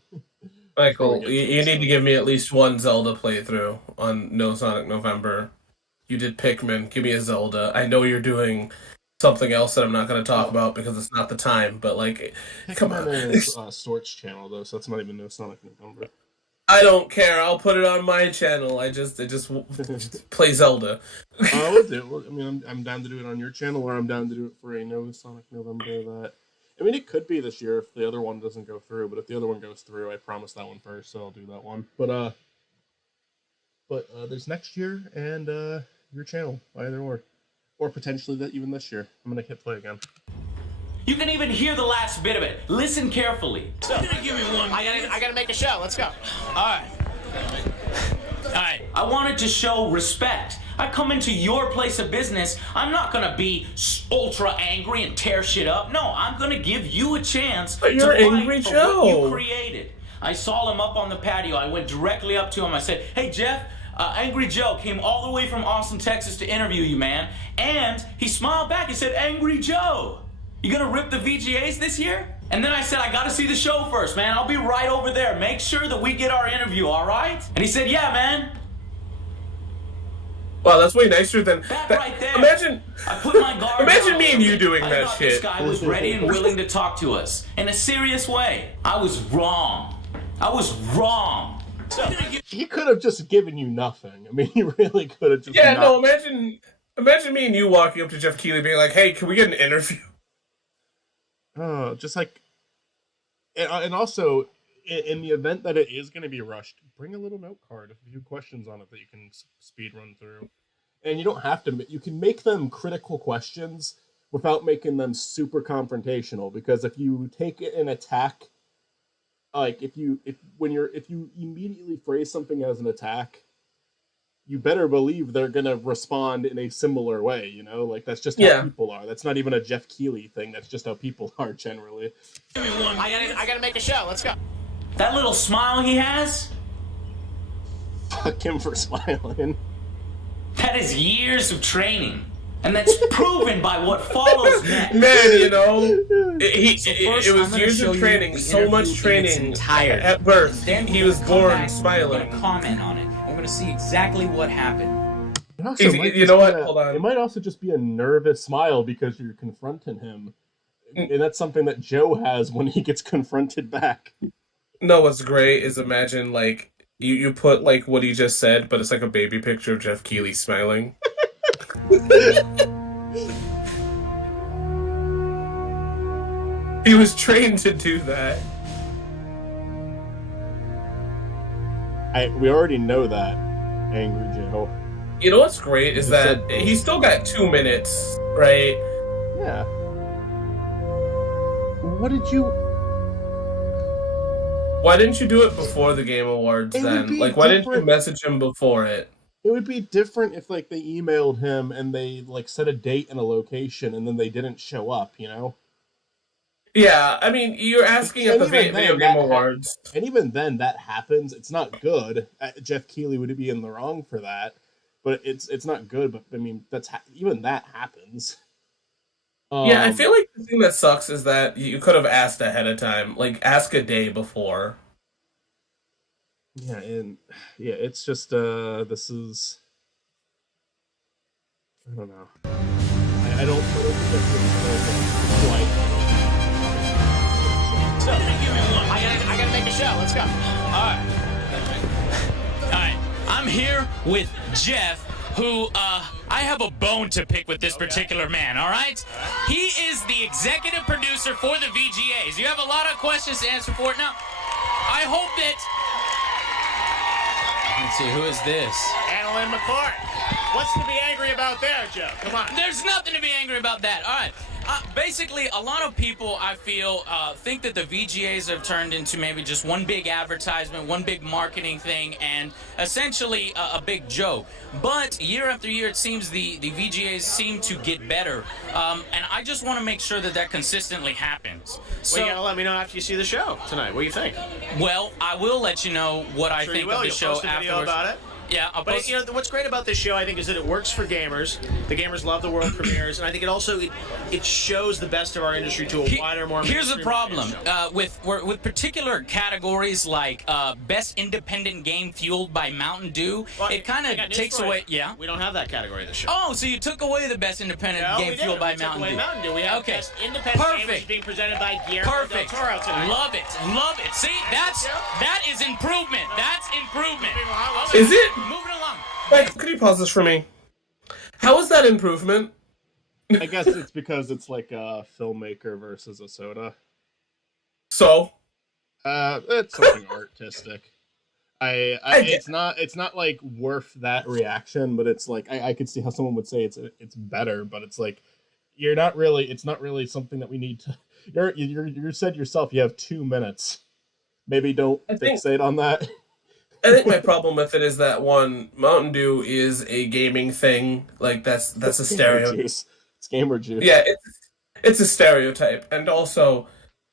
Michael, you need to give me at least one Zelda playthrough on No Sonic November. You did Pikmin. Give me a Zelda. I know you're doing something else that I'm not going to talk about because it's not the time, but like, come on. It's Sorts channel though, so that's not even No Sonic November. I don't care. I'll put it on my channel. I just play Zelda. We'll do it. I mean, I'm down to do it on your channel, or I'm down to do it for a No Sonic November. That I mean, it could be this year if the other one doesn't go through. But if the other one goes through, I promise that one first, so I'll do that one. But there's next year and your channel, either or potentially that even this year. I'm gonna hit play again. You can even hear the last bit of it. Listen carefully. I gotta make a show. Let's go. All right. I wanted to show respect. I come into your place of business. I'm not gonna be ultra angry and tear shit up. No, I'm gonna give you a chance But you're to fight Angry for Joe. what you created. I saw him up on the patio. I went directly up to him. I said, "Hey Jeff, Angry Joe came all the way from Austin, Texas to interview you, man." And he smiled back and said, "Angry Joe, you gonna rip the VGAs this year?" And then I said, "I gotta see the show first, man. I'll be right over there. Make sure that we get our interview, all right?" And he said, "Yeah, man." Wow, that's way nicer than That right there. Imagine, I put my guard imagine down me a and little you bit. doing I that thought shit. This guy was ready and willing to talk to us in a serious way. I was wrong. I was wrong. He could have just given you nothing. I mean, he really could have just. Yeah, no. Imagine me and you walking up to Jeff Keighley being like, "Hey, can we get an interview?" Oh, just like, and also, in the event that it is going to be rushed, bring a little note card, a few questions on it that you can speed run through. And you don't have to, you can make them critical questions without making them super confrontational, because if you take an attack, like if you immediately phrase something as an attack, you better believe they're gonna respond in a similar way, you know? Like, that's just how people are. That's not even a Jeff Keighley thing, that's just how people are generally. I gotta make a show. Let's go. That little smile he has, Fuck him for smiling. that is years of training. And that's proven by what follows next. Man, you know, it First, was I'm gonna years show of you training, the so much interview in its training entirety. at birth. Then He we're was gonna come born back, We're smiling. gonna comment on it. We're gonna see exactly what happened. It also You might know just what? be Hold on. It might also just be a nervous smile because you're confronting him. And that's something that Joe has when he gets confronted back. No, what's great is imagine like you put like what he just said, but it's like a baby picture of Jeff Keighley smiling. He was trained to do that. We already know that, Angry Joe. You know what's great is that he still got 2 minutes, right? Yeah. What did you? Why didn't you do it before the Game Awards It would then? be Like, why didn't you different. message him before it? It would be different if like they emailed him and they like set a date and a location and then they didn't show up, you know? Yeah, I mean, you're asking at And the even Video then, Game Awards. and even then that happens. It's not good. Jeff Keighley would be in the wrong for that, but it's not good. But I mean, even that happens. Yeah, I feel like the thing that sucks is that you could have asked ahead of time. Like, ask a day before. Yeah, and yeah, it's just this is. I don't know. I don't think that's quite. So, I gotta make a show. Let's go. All right. I'm here with Jeff, who I have a bone to pick with this particular man. All right. He is the executive producer for the VGAs. You have a lot of questions to answer for it now. I hope that. Let's see, who is this? Annalyn McCourt. What's to be angry about there, Joe? Come on. There's nothing to be angry about that. All right. Basically, a lot of people, I feel, think that the VGAs have turned into maybe just one big advertisement, one big marketing thing, and essentially a big joke. But year after year, it seems the VGAs seem to get better. And I just want to make sure that that consistently happens. So, Well, you gotta let me know after you see the show tonight. What do you think? well, I will let you know what I Sure think you will. of the You'll show post a video afterwards. about it. Yeah, I'll But post. you know what's great about this show, I think, is that it works for gamers. The gamers love the world premieres, and I think it also it shows the best of our industry to a wider, more. Here's the mainstream problem audience. with particular categories like best independent game fueled by Mountain Dew. Well, it kind I of got news takes for you. away. Yeah. We don't have that category of the show. Oh, so you took away the best independent No, game we fueled didn't. by We took Mountain away Dew. Mountain Dew. We have Okay. best independent Perfect. gamers being presented by Guillermo Perfect. del Toro tonight. Love it. Love it. See, that is improvement. That's improvement. Is it? Moving along. Mike, could you pause this for me? How is that improvement? I guess it's because it's like a filmmaker versus a soda. So? It's something artistic. It's not like worth that reaction, but it's like I could see how someone would say it's better, but it's like it's not really something that we need to. You said yourself you have 2 minutes. Maybe don't fixate on that. I think my problem with it is that one, Mountain Dew is a gaming thing. Like that's a stereotype. It's gamer juice. Yeah, it's a stereotype, and also,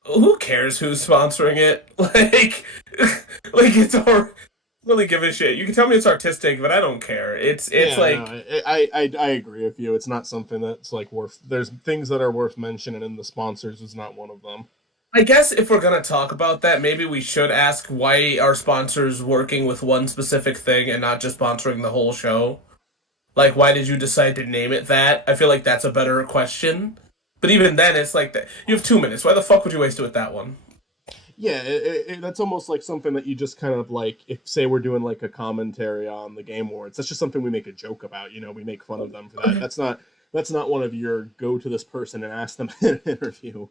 who cares who's sponsoring it? Like it's all really give a shit. You can tell me it's artistic, but I don't care. It's like no, I agree with you. It's not something that's like worth. There's things that are worth mentioning, and the sponsors is not one of them. I guess if we're gonna talk about that, maybe we should ask why are sponsors working with one specific thing and not just sponsoring the whole show? Like, why did you decide to name it that? I feel like that's a better question. But even then, it's like that. You have 2 minutes. Why the fuck would you waste it with that one? Yeah, that's almost like something that you just kind of like. If say we're doing like a commentary on the Game Awards, that's just something we make a joke about. You know, we make fun of them for that. That's not one of your go to this person and ask them in an interview.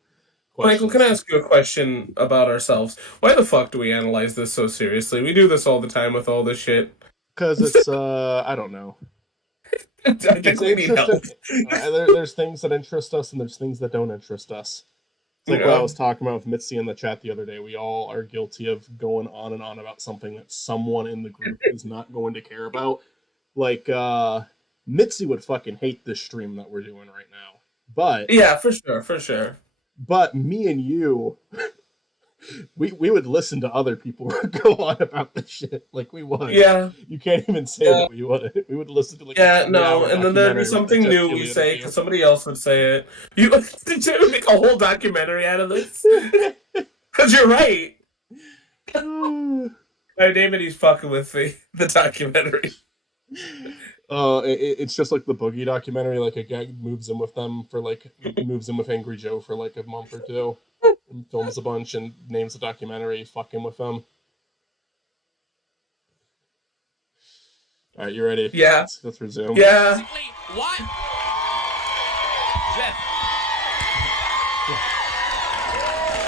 Michael, can I ask you a question about ourselves? Why the fuck do we analyze this so seriously? We do this all the time with all this shit. Because it's, I don't know. I think we need help. There's things that interest us and there's things that don't interest us. It's like what I was talking about with Mitzi in the chat the other day. We all are guilty of going on and on about something that someone in the group is not going to care about. Like, Mitzi would fucking hate this stream that we're doing right now. But yeah, for sure. But me and you, we would listen to other people go on about this shit. Like, we would. Yeah. You can't even say that we would. We would listen to, like, and then there'd be something new we say, because somebody else would say it. You make a whole documentary out of this? Because you're right. Right, David, he's fucking with the documentary. It's just like the Boogie documentary. Like, a guy moves in with Angry Joe for like a month or two, and films a bunch and names the documentary "Fucking with Them." All right, you ready? Yeah. Let's resume. Yeah. What? Jeff.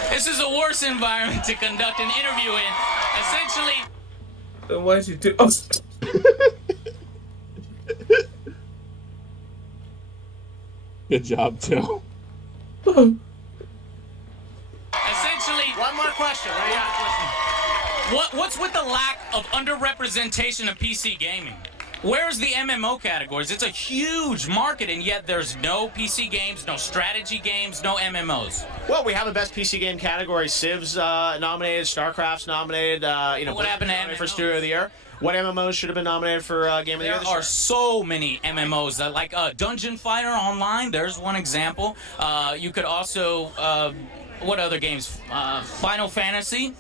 This is a worse environment to conduct an interview in. Essentially. Then why'd you do? Oh. Good job, Joe. Essentially, One more question. What do you got? what's with the lack of underrepresentation of PC gaming? Where's the MMO categories? It's a huge market, and yet there's no PC games, no strategy games, no MMOs. Well, we have a best PC game category. Civ's nominated, StarCraft's nominated. What happened to nominated for MMOs? Studio of the Year? What MMOs should have been nominated for Game of the Year? There this are year? so many MMOs, like Dungeon Fighter Online. There's one example. You could also, what other games? Final Fantasy.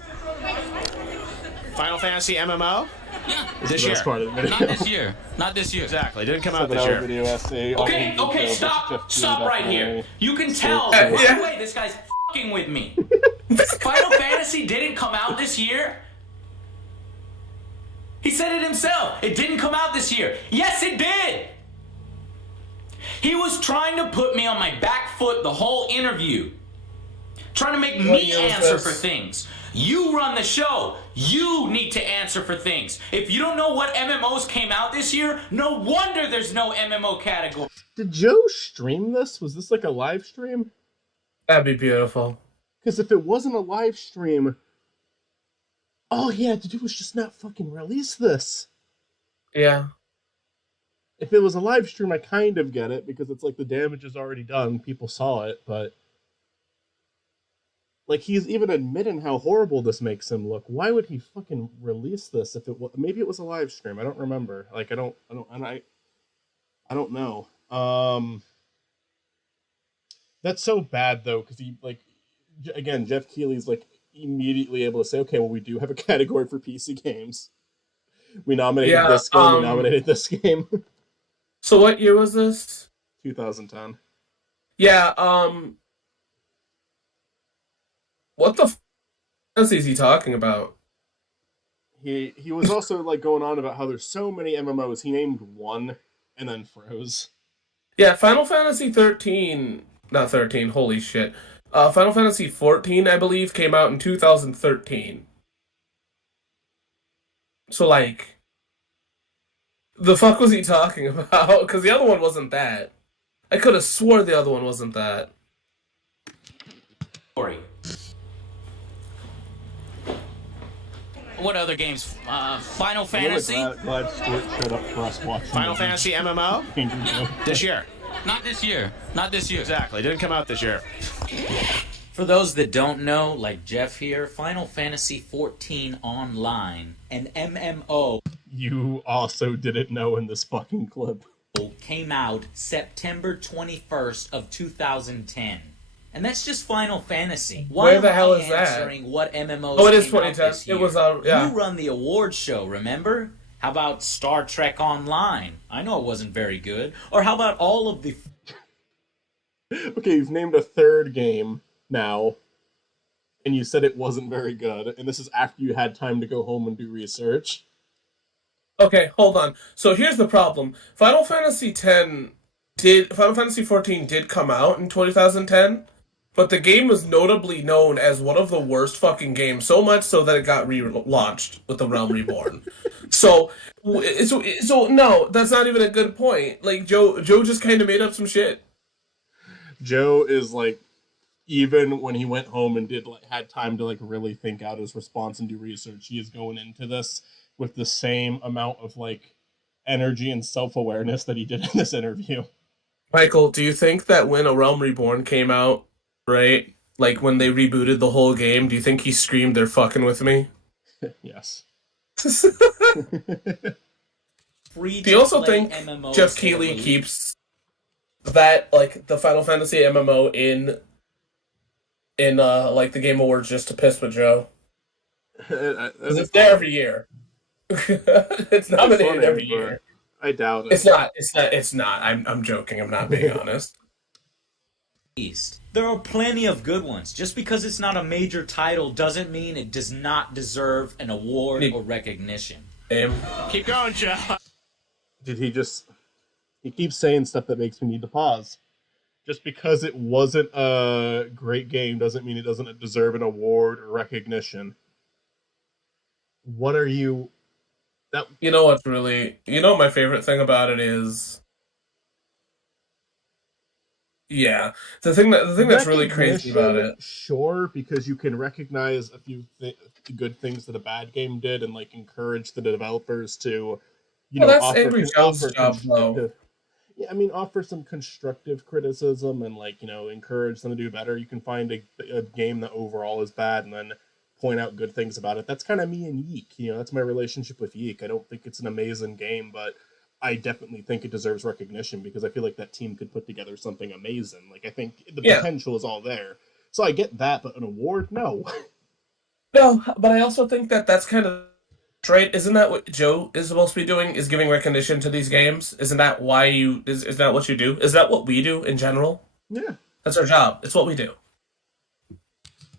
Final Fantasy MMO Yeah. this That's year. part of the video. Not this year. Not this year. Exactly. Didn't come out 7 this hour year. video essay. Okay, all okay, detailed, stop just Jeff right here. documentary. You can tell Yeah. right away this guy's fucking with me. Final Fantasy didn't come out this year. He said it himself. It didn't come out this year. Yes, it did. He was trying to put me on my back foot the whole interview. Trying to make me year was answer this? for things. You run the show. You need to answer for things. If you don't know what MMOs came out this year, no wonder there's no MMO category. Did Joe stream this? Was this like a live stream? That'd be beautiful. Because if it wasn't a live stream, all he had to do was just not fucking release this. Yeah. If it was a live stream, I kind of get it, because it's like the damage is already done. People saw it, but... Like, he's even admitting how horrible this makes him look. Why would he fucking release this if it was... Maybe it was a live stream. I don't remember. Like, I don't know. That's so bad, though, because he, like... Again, Jeff Keighley's, like, immediately able to say, okay, well, we do have a category for PC games. We nominated this game, we nominated this game. So what year was this? 2010. Yeah, what the f*** is he talking about? He was also, like, going on about how there's so many MMOs. He named one and then froze. Yeah, Final Fantasy 13... Not 13, holy shit. Final Fantasy 14, I believe, came out in 2013. So, like... The fuck was he talking about? Because the other one wasn't that. I could have swore the other one wasn't that. What other games? Final I'm really Fantasy? glad Stuart showed up for us watching Final the Fantasy MMO Angry Joe. this year. Not this year. Not this year. Exactly. Didn't come out this year. For those that don't know, like Jeff here, Final Fantasy 14 Online, an MMO, You also didn't know in this fucking clip. came out September 21st of 2010. And that's just Final Fantasy. Why Where am the hell I is that? answering what MMOs Oh, it is came out 2010. this It year? was, yeah. You run the award show, remember? How about Star Trek Online? I know it wasn't very good. Or how about all of the... Okay, you've named a third game now, and you said it wasn't very good, and this is after you had time to go home and do research. Okay, hold on. So here's the problem. Final Fantasy 14 did come out in 2010, but the game was notably known as one of the worst fucking games, so much so that it got relaunched with The Realm Reborn. so no, that's not even a good point. Like, Joe just kind of made up some shit. Joe is like, even when he went home and had time to like really think out his response and do research, he is going into this with the same amount of like energy and self-awareness that he did in this interview. Michael, do you think that when A Realm Reborn came out, right, like when they rebooted the whole game, do you think he screamed, "They're fucking with me"? Yes. free Do you also play think MMOs Jeff that Keighley released- keeps that, like, the Final Fantasy MMO in like the Game Awards just to piss with Joe? 'Cause it's there every year. It's nominated funny, every but year. I doubt it. It's not. I'm joking. I'm not being honest. There are plenty of good ones. Just because it's not a major title doesn't mean it does not deserve an award or recognition. Keep going, Joe. Did he just... He keeps saying stuff that makes me need to pause. Just because it wasn't a great game doesn't mean it doesn't deserve an award or recognition. What are you... You know what's really... You know my favorite thing about it is... Yeah, the thing that's really crazy about Recognition, it. sure, because you can recognize a few good things that a bad game did, and like encourage the developers to, Well, that's offer Angry Joe's job, though. constructive. Yeah, I mean, offer some constructive criticism and like encourage them to do better. You can find a game that overall is bad, and then point out good things about it. That's kind of me and Yeek. That's my relationship with Yeek. I don't think it's an amazing game, but I definitely think it deserves recognition because I feel like that team could put together something amazing. Like I think the Yeah. potential is all there. So I get that, but an award, no. No, but I also think that that's kind of right. Isn't that what Joe is supposed to be doing? Is giving recognition to these games? Isn't that why is that what you do? Is that what we do in general? Yeah. That's our job. It's what we do.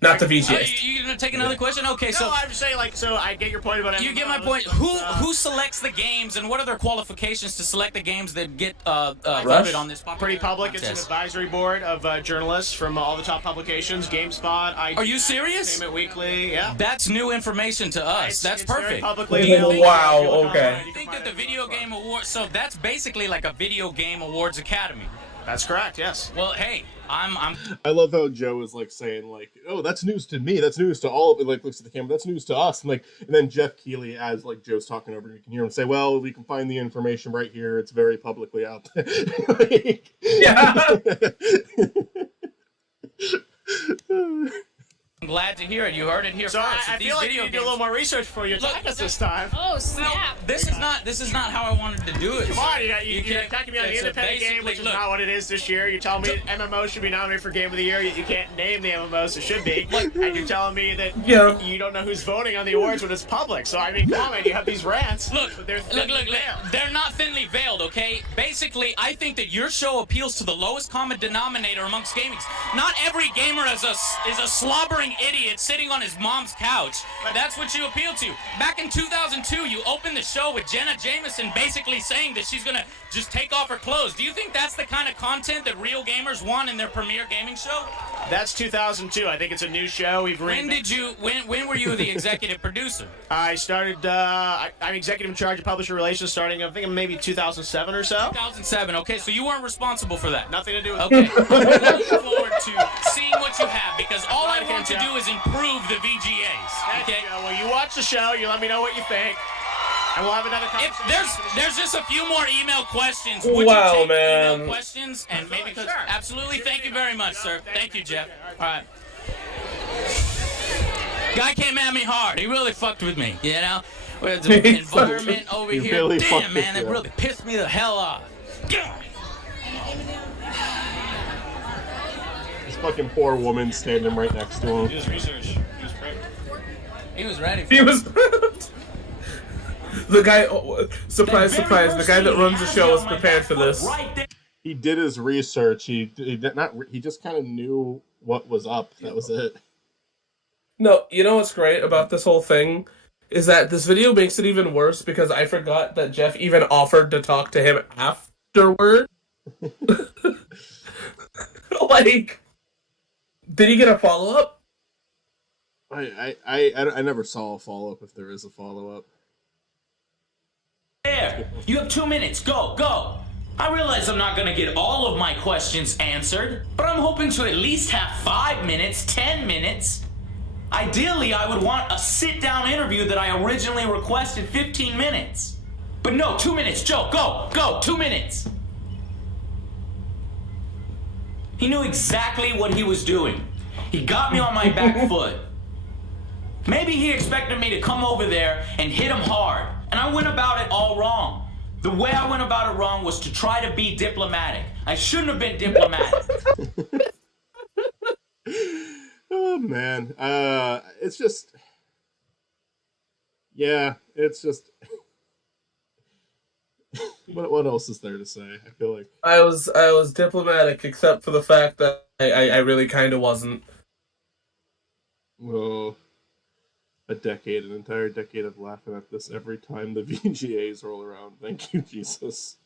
Not the Oh, VGAs. you gonna take another question? Okay, No, so I'm just saying, like, so I get your point about you MMOs. get my point. Who selects the games, and what are their qualifications to select the games that get voted on this Pretty public. It's an contest? advisory board of journalists from all the top publications, GameSpot, IGN, Are you serious? Entertainment Weekly, yeah. That's new information to us. That's It's very perfect. publicly Wow, available. If you look okay. online, I you can think find that the it. Video Game Awards, so that's basically like a Video Game Awards Academy. That's correct, yes. Well, hey, I'm I love how Joe is like saying like, "Oh, that's news to me. That's news to all of it." Like looks at the camera. That's news to us. And then Jeff Keighley, as like Joe's talking over, you can hear him say, "Well, we can find the information right here. It's very publicly out there." Yeah. glad to hear it. You heard it here So first. I If these feel like you video need to do a little games- more research before you attack us this time. Oh, snap. This is not how I wanted to do it. Come on, you're can't- attacking me on the it's a independent game, basically- which is look, not what it is this year. You're telling me MMO should be nominated for Game of the Year. You can't name the MMOs it should be. And you're telling me that Yeah. you don't know who's voting on the awards when it's public. So, I mean, come on, man, you have these rants. Look, but they're look, thinly look, veiled. they're not thinly veiled, okay? Basically, I think that your show appeals to the lowest common denominator amongst gaming. Not every gamer is a slobbering idiot sitting on his mom's couch. That's what you appeal to. Back in 2002, you opened the show with Jenna Jameson basically saying that she's gonna just take off her clothes. Do you think that's the kind of content that real gamers want in their premiere gaming show? That's 2002. I think it's a new show. When were you the executive producer? I started, I'm executive in charge of publisher relations starting, I think maybe 2007 or so. 2007. Okay, so you weren't responsible for that. Nothing to do with Okay. I'm looking forward to seeing what you have because all I want to do is improve the VGAs. Okay. Well, you watch the show, you let me know what you think, and we'll have another If conversation. there's just a few more email questions. Would Wow, you take man. email questions and maybe Sure. absolutely. Thank you very much, sir. Thank you, Jeff. All right. Guy came at me hard. He really fucked with me. You know, with the environment over He here. really fucked Damn, man, with it you. really pissed me the hell off. This fucking poor woman standing right next to him. He was ready. For He was. The guy. Oh, surprise, surprise! The guy that runs the show was prepared for this. He did his research. He did not. He just kind of knew what was up. That was it. No, you know what's great about this whole thing is that this video makes it even worse because I forgot that Jeff even offered to talk to him afterward. Like, did he get a follow up? I never saw a follow up. If there is a follow up. There. You have 2 minutes. Go, go. I realize I'm not going to get all of my questions answered, but I'm hoping to at least have 5 minutes, 10 minutes. Ideally, I would want a sit-down interview that I originally requested 15 minutes. But no, 2 minutes. Joe, go, go, 2 minutes. He knew exactly what he was doing. He got me on my back foot. Maybe he expected me to come over there and hit him hard, and I went about it all wrong. The way I went about it wrong was to try to be diplomatic. I shouldn't have been diplomatic. Oh man, it's just, yeah, it's just. What else is there to say? I feel like I was diplomatic, except for the fact that I really kind of wasn't. oh, an entire decade of laughing at this every time the VGAs roll around. Thank you, Jesus.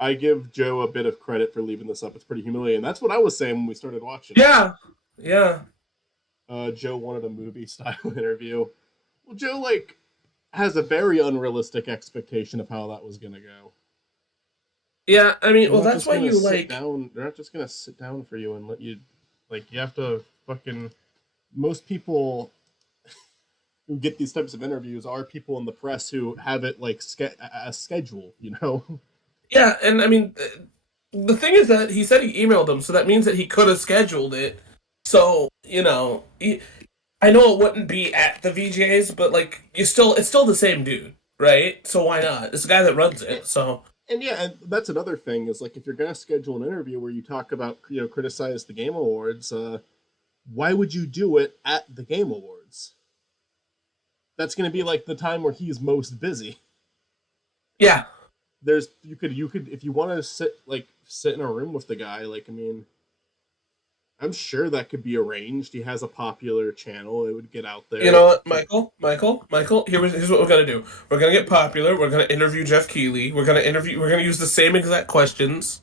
I give Joe a bit of credit for leaving this up. It's pretty humiliating. That's what I was saying when we started watching. Yeah, yeah. Joe wanted a movie style interview. Well, Joe has a very unrealistic expectation of how that was gonna go. Yeah, I mean, They're well, not that's just why gonna you sit like. down. They're not just gonna sit down for you and let you. Like you have to fucking. Most people who get these types of interviews are people in the press who have it like a schedule. You know. Yeah, and I mean, the thing is that he said he emailed him, so that means that he could have scheduled it. So I know it wouldn't be at the VGAs, but like it's still the same dude, right? So why not? It's the guy that runs it. So And yeah, and that's another thing is like if you're gonna schedule an interview where you talk about criticize the Game Awards, why would you do it at the Game Awards? That's gonna be like the time where he's most busy. yeah, There's you could if you want to sit in a room with the guy, like I mean, I'm sure that could be arranged. He has a popular channel; it would get out there. you know what, Michael. Here's what we're gonna do. We're gonna get popular. We're gonna interview Jeff Keighley. We're gonna interview. We're gonna use the same exact questions.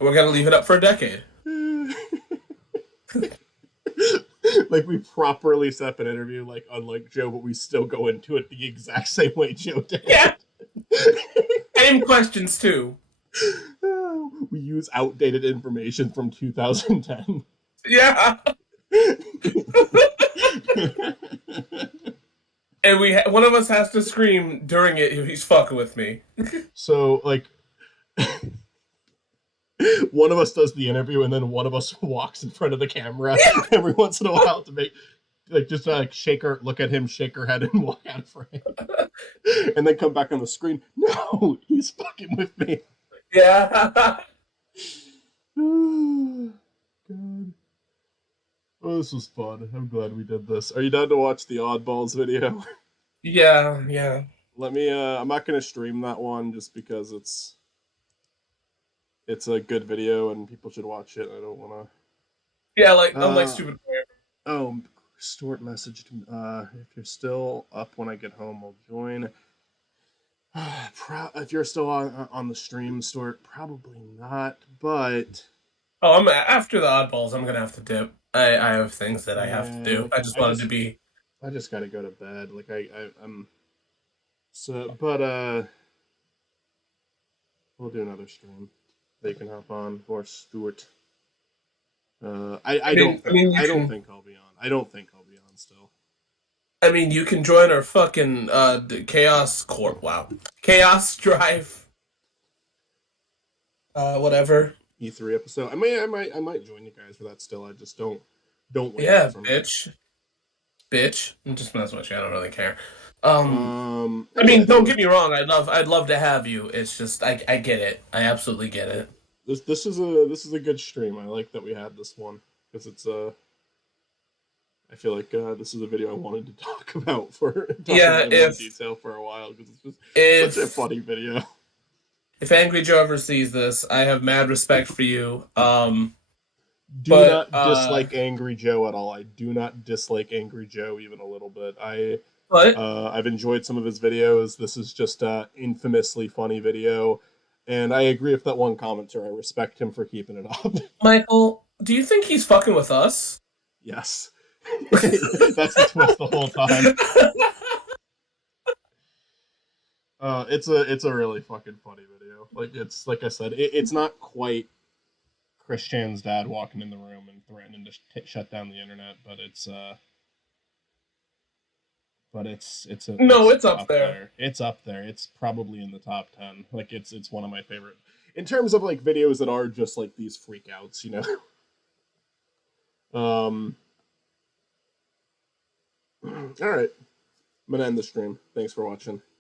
And we're gonna leave it up for a decade. Like we properly set up an interview, like unlike Joe, but we still go into it the exact same way Joe did. Yeah, same questions too. We use outdated information from 2010. Yeah. And one of us has to scream during it if he's fucking with me. So, like, one of us does the interview, and then one of us walks in front of the camera every once in a while to make, like, just shake her, look at him, shake her head, and walk out of frame, and then come back on the screen. No, he's fucking with me. Yeah. God. Oh, this was fun. I'm glad we did this. Are you down to watch the Oddballs video? Yeah. Let me. I'm not gonna stream that one just because it's a good video and people should watch it. I don't want to. Yeah, like unlike Stupid Bear. Oh, Stuart messaged. If you're still up when I get home, I'll join. If you're still on the stream, Stuart, probably not. But Oh, I'm after the oddballs. I'm gonna have to dip. I have things that I have to do. I just wanted to be. I just gotta go to bed. Like I'm. So, but we'll do another stream that you can hop on for Stuart. I don't think I'll be on. I don't think I'll be on still. I mean, you can join our fucking Chaos Corp. Wow, Chaos Drive. Whatever. E3 episode. I might join you guys for that still. I just don't wait. Yeah, bitch. I'm just messing with you. I don't really care. I mean, don't get me wrong. I'd love to have you. It's just I get it. I absolutely get it. This is a good stream. I like that we had this one because it's I feel like this is a video I wanted to talk about in more detail for a while because it's just such a funny video. If Angry Joe ever sees this, I have mad respect for you. Do not dislike Angry Joe at all. I do not dislike Angry Joe even a little bit. I've enjoyed some of his videos. This is just a infamously funny video. And I agree with that one commenter. I respect him for keeping it up. Michael, do you think he's fucking with us? Yes. That's the twist the whole time. It's a really fucking funny video. Like it's like I said, it's not quite Christian's dad walking in the room and threatening to shut down the internet, but it's up there. It's up there. It's probably in the top 10. Like it's one of my favorite in terms of like videos that are just like these freakouts, you know. All right, I'm gonna end the stream. Thanks for watching.